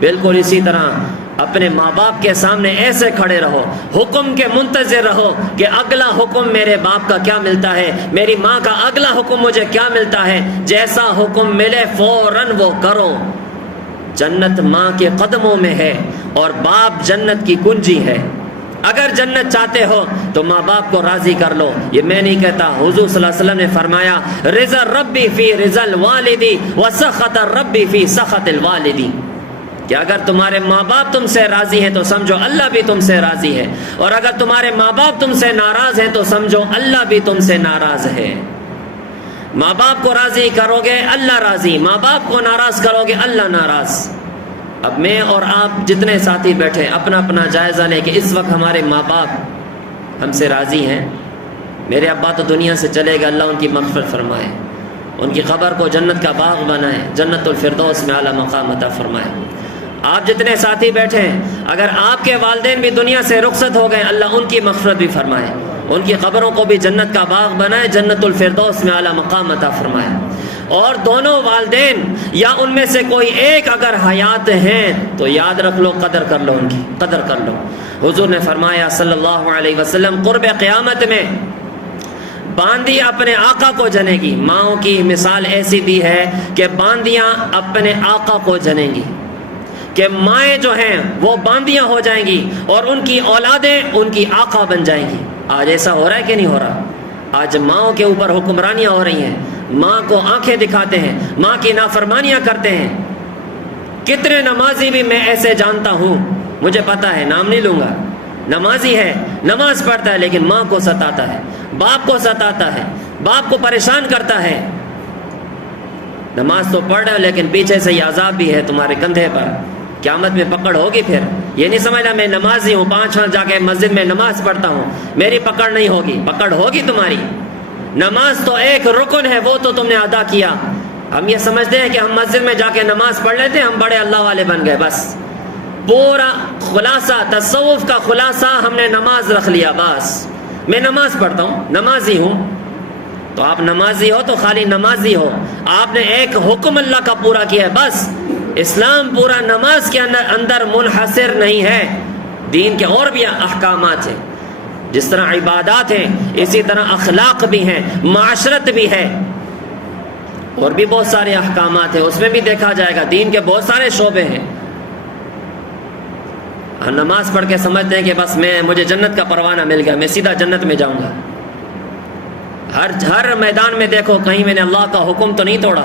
بالکل اسی طرح اپنے ماں باپ کے سامنے ایسے کھڑے رہو, حکم کے منتظر رہو کہ اگلا حکم میرے باپ کا کیا ملتا ہے, میری ماں کا اگلا حکم مجھے کیا ملتا ہے, جیسا حکم ملے فوراً وہ کرو. جنت ماں کے قدموں میں ہے اور باپ جنت کی کنجی ہے. اگر جنت چاہتے ہو تو ماں باپ کو راضی کر لو. یہ میں نہیں کہتا, حضور صلی اللہ علیہ وسلم نے فرمایا رضا ربی فی رضا الوالدی وسخط ربی فی سخط الوالدی, کہ اگر تمہارے ماں باپ تم سے راضی ہیں تو سمجھو اللہ بھی تم سے راضی ہے, اور اگر تمہارے ماں باپ تم سے ناراض ہیں تو سمجھو اللہ بھی تم سے ناراض ہے. ماں باپ کو راضی کرو گے اللہ راضی, ماں باپ کو ناراض کرو گے اللہ ناراض. اب میں اور آپ جتنے ساتھی بیٹھے اپنا اپنا جائزہ لیں کہ اس وقت ہمارے ماں باپ ہم سے راضی ہیں. میرے ابا تو دنیا سے چلے گئے, اللہ ان کی مغفرت فرمائے, ان کی قبر کو جنت کا باغ بنائے, جنت الفردوس میں اعلیٰ مقام عطا فرمائے. آپ جتنے ساتھی بیٹھے ہیں اگر آپ کے والدین بھی دنیا سے رخصت ہو گئے اللہ ان کی مغفرت بھی فرمائے, ان کی قبروں کو بھی جنت کا باغ بنائے, جنت الفردوس میں اعلیٰ مقام عطا فرمائے. اور دونوں والدین یا ان میں سے کوئی ایک اگر حیات ہیں تو یاد رکھ لو، قدر کر لو، ان کی قدر کر لو۔ حضور نے فرمایا صلی اللہ علیہ وسلم، قرب قیامت میں باندی اپنے آقا کو جنے گی۔ ماؤں کی مثال ایسی دی ہے کہ باندیاں اپنے آقا کو جنیں گی، کہ مائیں جو ہیں وہ باندیاں ہو جائیں گی اور ان کی اولادیں ان کی آقا بن جائیں گی۔ آج ایسا ہو رہا ہے کہ نہیں ہو رہا؟ آج ماؤں کے اوپر حکمرانیاں ہو رہی ہیں، ماں کو آنکھیں دکھاتے ہیں، ماں کی نافرمانیاں کرتے ہیں۔ کتنے نمازی بھی میں ایسے جانتا ہوں، مجھے پتا ہے، نام نہیں لوں گا، نمازی ہے، نماز پڑھتا ہے، لیکن ماں کو ستاتا ہے، باپ کو ستاتا ہے، باپ کو پریشان کرتا ہے۔ نماز تو پڑھ رہا ہے لیکن پیچھے سے یہ عذاب بھی ہے تمہارے کندھے پر، قیامت میں پکڑ ہوگی۔ پھر یہ نہیں سمجھنا میں نمازی ہوں، 5 وقت جا کے مسجد میں نماز پڑھتا ہوں، میری پکڑ نہیں ہوگی، پکڑ ہوگی تمہاری۔ نماز تو ایک رکن ہے، وہ تو تم نے ادا کیا۔ ہم یہ سمجھتے ہیں کہ ہم مسجد میں جا کے نماز پڑھ لیتے ہیں، ہم بڑے اللہ والے بن گئے، بس پورا خلاصہ، تصوف کا خلاصہ ہم نے نماز رکھ لیا۔ بس میں نماز پڑھتا ہوں، نمازی ہوں۔ تو آپ نمازی ہو تو خالی نمازی ہو، آپ نے ایک حکم اللہ کا پورا کیا ہے بس۔ اسلام پورا نماز کے اندر منحصر نہیں ہے، دین کے اور بھی احکامات ہیں، جس طرح عبادات ہیں اسی طرح اخلاق بھی ہیں، معاشرت بھی ہے، اور بھی بہت سارے احکامات ہیں، اس میں بھی دیکھا جائے گا۔ دین کے بہت سارے شعبے ہیں۔ ہم نماز پڑھ کے سمجھتے ہیں کہ بس مجھے جنت کا پروانہ مل گیا، میں سیدھا جنت میں جاؤں گا۔ ہر میدان میں دیکھو، کہیں میں نے اللہ کا حکم تو نہیں توڑا،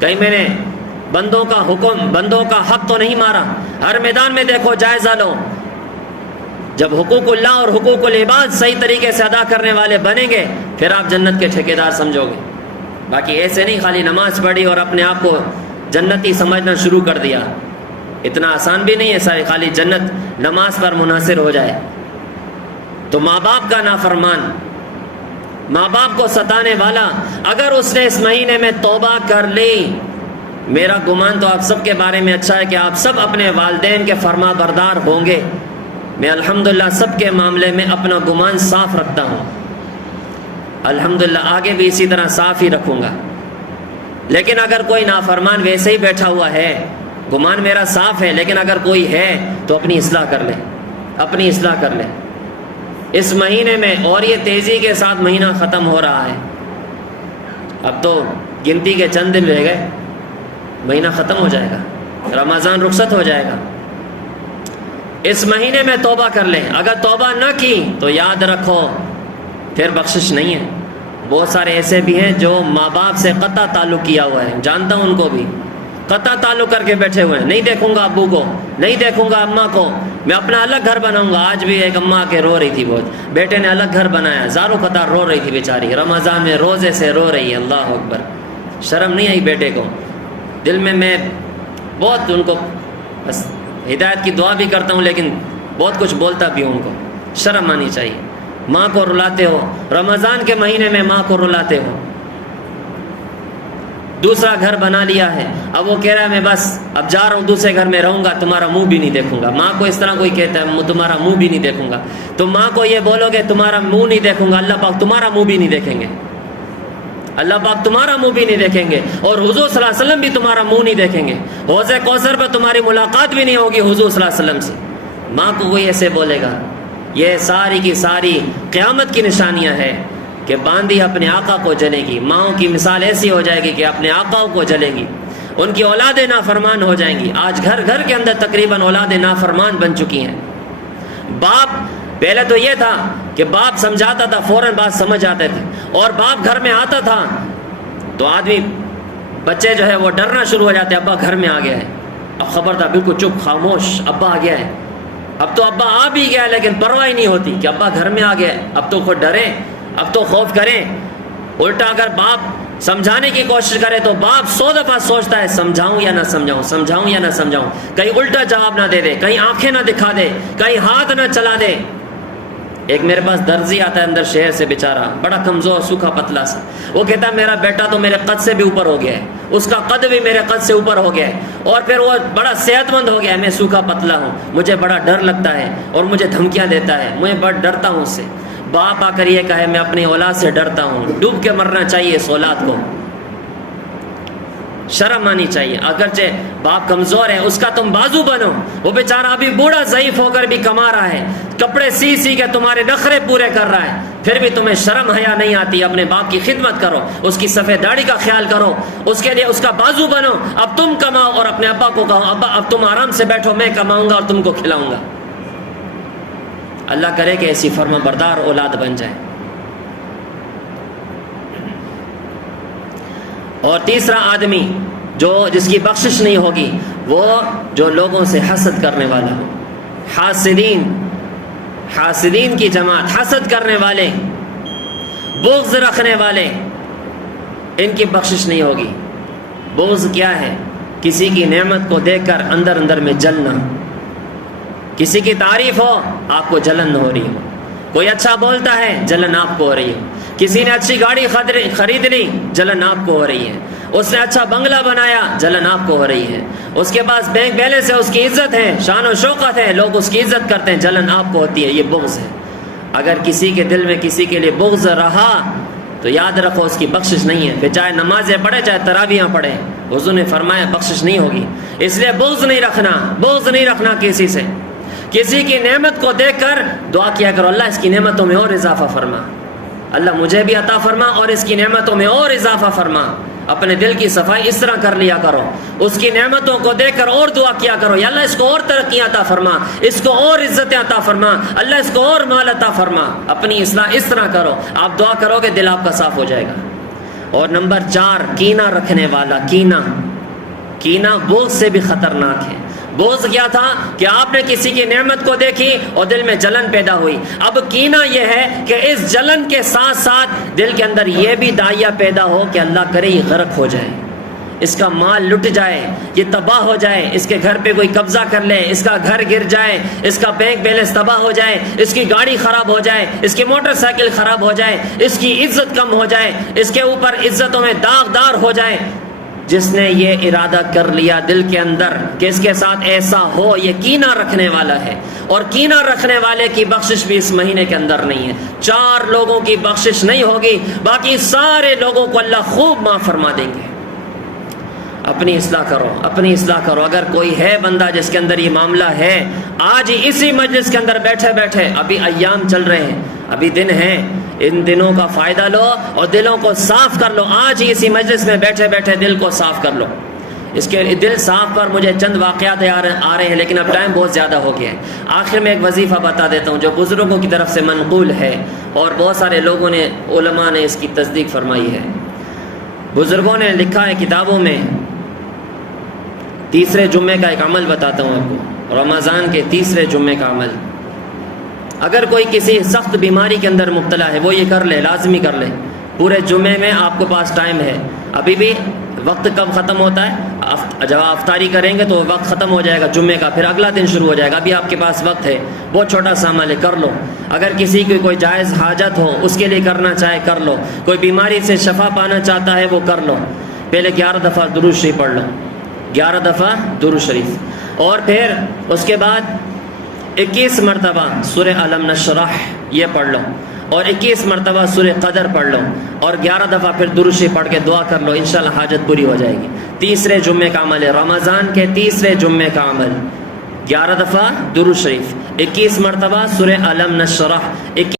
کہیں میں نے بندوں کا حق تو نہیں مارا۔ ہر میدان میں دیکھو، جائزہ لو۔ جب حقوق اللہ اور حقوق العباد صحیح طریقے سے ادا کرنے والے بنیں گے، پھر آپ جنت کے ٹھیکیدار سمجھو گے۔ باقی ایسے نہیں خالی نماز پڑھی اور اپنے آپ کو جنتی سمجھنا شروع کر دیا، اتنا آسان بھی نہیں ہے ساری خالی جنت نماز پر منحصر ہو جائے۔ تو ماں باپ کا نافرمان، ماں باپ کو ستانے والا، اگر اس نے اس مہینے میں توبہ کر لی، میرا گمان تو آپ سب کے بارے میں اچھا ہے کہ آپ سب اپنے والدین کے فرما بردار ہوں گے۔ میں الحمدللہ سب کے معاملے میں اپنا گمان صاف رکھتا ہوں، الحمدللہ آگے بھی اسی طرح صاف ہی رکھوں گا۔ لیکن اگر کوئی نافرمان ویسے ہی بیٹھا ہوا ہے، گمان میرا صاف ہے، لیکن اگر کوئی ہے تو اپنی اصلاح کر لے، اپنی اصلاح کر لے اس مہینے میں۔ اور یہ تیزی کے ساتھ مہینہ ختم ہو رہا ہے، اب تو گنتی کے چند دن رہ گئے، مہینہ ختم ہو جائے گا، رمضان رخصت ہو جائے گا۔ اس مہینے میں توبہ کر لیں، اگر توبہ نہ کی تو یاد رکھو پھر بخشش نہیں ہے۔ بہت سارے ایسے بھی ہیں جو ماں باپ سے قطع تعلق کیا ہوا ہے، جانتا ہوں ان کو بھی، قطع تعلق کر کے بیٹھے ہوئے ہیں، نہیں دیکھوں گا ابو کو، نہیں دیکھوں گا اماں کو، میں اپنا الگ گھر بناؤں گا۔ آج بھی ایک اماں کے رو رہی تھی، بہت بیٹے نے الگ گھر بنایا، زاروں قطار رو رہی تھی بیچاری، رمضان میں روزے سے رو رہی ہے۔ اللہ اکبر، شرم نہیں آئی بیٹے کو؟ دل میں بہت ان کو بس ہدایت کی دعا بھی کرتا ہوں، لیکن بہت کچھ بولتا بھی ہوں، ان کو شرم آنی چاہیے۔ ماں کو رلاتے ہو، رمضان کے مہینے میں ماں کو رلاتے ہو۔ دوسرا گھر بنا لیا ہے، اب وہ کہہ رہا ہے میں بس اب جا رہا ہوں دوسرے گھر میں رہوں گا، تمہارا منہ بھی نہیں دیکھوں گا۔ ماں کو اس طرح کوئی کہتا ہے تمہارا منہ بھی نہیں دیکھوں گا، تو ماں کو یہ بولو گے تمہارا منہ نہیں دیکھوں گا، اللہ پاک تمہارا منہ بھی نہیں دیکھیں گے، اللہ پاک تمہارا منہ بھی نہیں دیکھیں گے، اور حضور صلی اللہ علیہ وسلم بھی تمہارا منہ نہیں دیکھیں گے۔ حوض کوثر پہ تمہاری ملاقات بھی نہیں ہوگی حضور صلی اللہ علیہ وسلم سے۔ ماں کو کوئی ایسے بولے گا؟ یہ ساری کی ساری قیامت کی نشانیاں ہیں کہ باندی اپنے آقا کو جلے گی۔ ماؤں کی مثال ایسی ہو جائے گی کہ اپنے آقاؤں کو جلے گی، ان کی اولادیں نافرمان ہو جائیں گی۔ آج گھر گھر کے اندر تقریباً اولادیں نافرمان بن چکی ہیں۔ باپ پہلے تو یہ تھا کہ باپ سمجھاتا تھا فوراً بات سمجھ آتے تھے، اور باپ گھر میں آتا تھا تو آدمی بچے جو ہے وہ ڈرنا شروع ہو جاتے، ابا گھر میں آ گیا ہے، اب خبردار بالکل چپ خاموش، ابا آ گیا ہے۔ اب تو ابا آ بھی گیا لیکن پرواہ نہیں ہوتی کہ ابا گھر میں آ گیا ہے، اب تو خود ڈریں، اب تو خوف کریں۔ الٹا اگر باپ سمجھانے کی کوشش کرے تو باپ 100 دفعہ سوچتا ہے سمجھاؤں یا نہ سمجھاؤں، سمجھاؤں یا نہ سمجھاؤں، کہیں الٹا جواب نہ دے دے، کہیں آنکھیں نہ دکھا دے، کہیں ہاتھ نہ چلا دے۔ ایک میرے پاس درزی آتا ہے اندر شہر سے، بیچارہ بڑا کمزور سوکھا پتلا سا، وہ کہتا ہے میرا بیٹا تو میرے قد سے بھی اوپر ہو گیا ہے، اس کا قد بھی میرے قد سے اوپر ہو گیا ہے، اور پھر وہ بڑا صحت مند ہو گیا ہے، میں سوکھا پتلا ہوں، مجھے بڑا ڈر لگتا ہے اور مجھے دھمکیاں دیتا ہے، میں بڑا ڈرتا ہوں اس سے۔ باپ آ کر یہ کہے میں اپنی اولاد سے ڈرتا ہوں، ڈوب کے مرنا چاہیے اس اولاد کو۔ شرم آنی چاہیے. اگرچہ باپ کمزور ہے اس کا تم بازو بنو، وہ بیچارہ ابھی بوڑھا ضعیف ہو کر بھی کما رہا ہے، کپڑے سی کے تمہارے نخرے پورے کر رہا ہے، پھر بھی تمہیں شرم حیا نہیں آتی. اپنے باپ کی خدمت کرو، اس کی سفید داڑھی کا خیال کرو، اس کے لیے اس کا بازو بنو. اب تم کماؤ اور اپنے ابا کو کہو ابا اب تم آرام سے بیٹھو، میں کماؤں گا اور تم کو کھلاؤں گا. اللہ کرے کہ ایسی فرما بردار اولاد بن جائے. اور تیسرا آدمی جس کی بخشش نہیں ہوگی، وہ جو لوگوں سے حسد کرنے والا ہو. حاسدین کی جماعت، حسد کرنے والے، بغض رکھنے والے، ان کی بخشش نہیں ہوگی. بغض کیا ہے؟ کسی کی نعمت کو دیکھ کر اندر اندر میں جلنا. کسی کی تعریف ہو آپ کو جلن ہو رہی ہو، کوئی اچھا بولتا ہے جلن آپ کو ہو رہی ہو، کسی نے اچھی گاڑی خرید لی جلن آپ کو ہو رہی ہے، اس نے اچھا بنگلہ بنایا جلن آپ کو ہو رہی ہے، اس کے پاس بینک بیلنس ہے، اس کی عزت ہے، شان و شوکت ہے، لوگ اس کی عزت کرتے ہیں، جلن آپ کو ہوتی ہے. یہ بغض ہے. اگر کسی کے دل میں کسی کے لیے بغض رہا تو یاد رکھو اس کی بخشش نہیں ہے. پھر چاہے نمازیں پڑھے چاہے تراویحاں پڑھے، حضور نے فرمایا بخشش نہیں ہوگی. اس لیے بغض نہیں رکھنا کسی سے. کسی کی نعمت کو دیکھ کر دعا کیا کرو اللہ اس کی نعمتوں میں اور اضافہ فرما، اللہ مجھے بھی عطا فرما اور اس کی نعمتوں میں اور اضافہ فرما. اپنے دل کی صفائی اس طرح کر لیا کرو، اس کی نعمتوں کو دیکھ کر اور دعا کیا کرو یا اللہ اس کو اور ترقیاں عطا فرما، اس کو اور عزتیں عطا فرما، اللہ اس کو اور مال عطا فرما. اپنی اصلاح اس طرح کرو، آپ دعا کرو گے دل آپ کا صاف ہو جائے گا. اور نمبر 4، کینہ رکھنے والا. کینہ بغض سے بھی خطرناک ہے. بغض کیا تھا کہ آپ نے کسی کی نعمت کو دیکھی اور دل میں جلن پیدا ہوئی. اب کینہ یہ ہے کہ اس جلن کے ساتھ ساتھ دل کے اندر یہ بھی داعیہ پیدا ہو کہ اللہ کرے یہ غرق ہو جائے، اس کا مال لٹ جائے، یہ تباہ ہو جائے، اس کے گھر پہ کوئی قبضہ کر لے، اس کا گھر گر جائے، اس کا بینک بیلنس تباہ ہو جائے، اس کی گاڑی خراب ہو جائے، اس کی موٹر سائیکل خراب ہو جائے، اس کی عزت کم ہو جائے، اس کے اوپر عزتوں میں داغدار ہو جائے. جس نے یہ ارادہ کر لیا دل کے اندر کہ اس کے ساتھ ایسا ہو، یہ کینہ رکھنے والا ہے. اور کینہ رکھنے والے کی بخشش بھی اس مہینے کے اندر نہیں ہے. 4 لوگوں کی بخشش نہیں ہوگی، باقی سارے لوگوں کو اللہ خوب معاف فرما دیں گے. اپنی اصلاح کرو. اگر کوئی ہے بندہ جس کے اندر یہ معاملہ ہے، آج ہی اسی مجلس کے اندر بیٹھے ابھی ایام چل رہے ہیں، ابھی دن ہیں، ان دنوں کا فائدہ لو اور دلوں کو صاف کر لو. آج ہی اسی مجلس میں بیٹھے دل کو صاف کر لو. اس کے دل صاف پر مجھے چند واقعات آ رہے ہیں لیکن اب ٹائم بہت زیادہ ہو گیا ہے. آخر میں ایک وظیفہ بتا دیتا ہوں جو بزرگوں کی طرف سے منقول ہے اور بہت سارے لوگوں نے، علماء نے اس کی تصدیق فرمائی ہے. بزرگوں نے لکھا ہے کتابوں میں، تیسرے جمعے کا ایک عمل بتاتا ہوں آپ کو، رمضان کے تیسرے جمعے کا عمل. اگر کوئی کسی سخت بیماری کے اندر مبتلا ہے وہ یہ کر لے، لازمی کر لے. پورے جمعے میں آپ کو پاس ٹائم ہے. ابھی بھی وقت کب ختم ہوتا ہے؟ جب آپ افطاری کریں گے تو وقت ختم ہو جائے گا جمعے کا، پھر اگلا دن شروع ہو جائے گا. ابھی آپ کے پاس وقت ہے، بہت چھوٹا سا عمل ہے، کر لو. اگر کسی کی کوئی جائز حاجت ہو اس کے لیے کرنا چاہے کر لو. کوئی بیماری سے شفا پانا چاہتا ہے وہ کر لو. پہلے 11 دفعہ درود شریف پڑھ لو، 11 دفعہ درود شریف، اور پھر اس کے بعد 21 مرتبہ سورہ علم نشرح یہ پڑھ لو، اور 21 مرتبہ سورہ قدر پڑھ لو، اور 11 دفعہ پھر درود شریف پڑھ کے دعا کر لو. انشاءاللہ حاجت پوری ہو جائے گی. تیسرے جمعے کا عمل ہے، رمضان کے تیسرے جمعے کا عمل. 11 دفعہ درود شریف، 21 مرتبہ سورہ علم نشرح، 21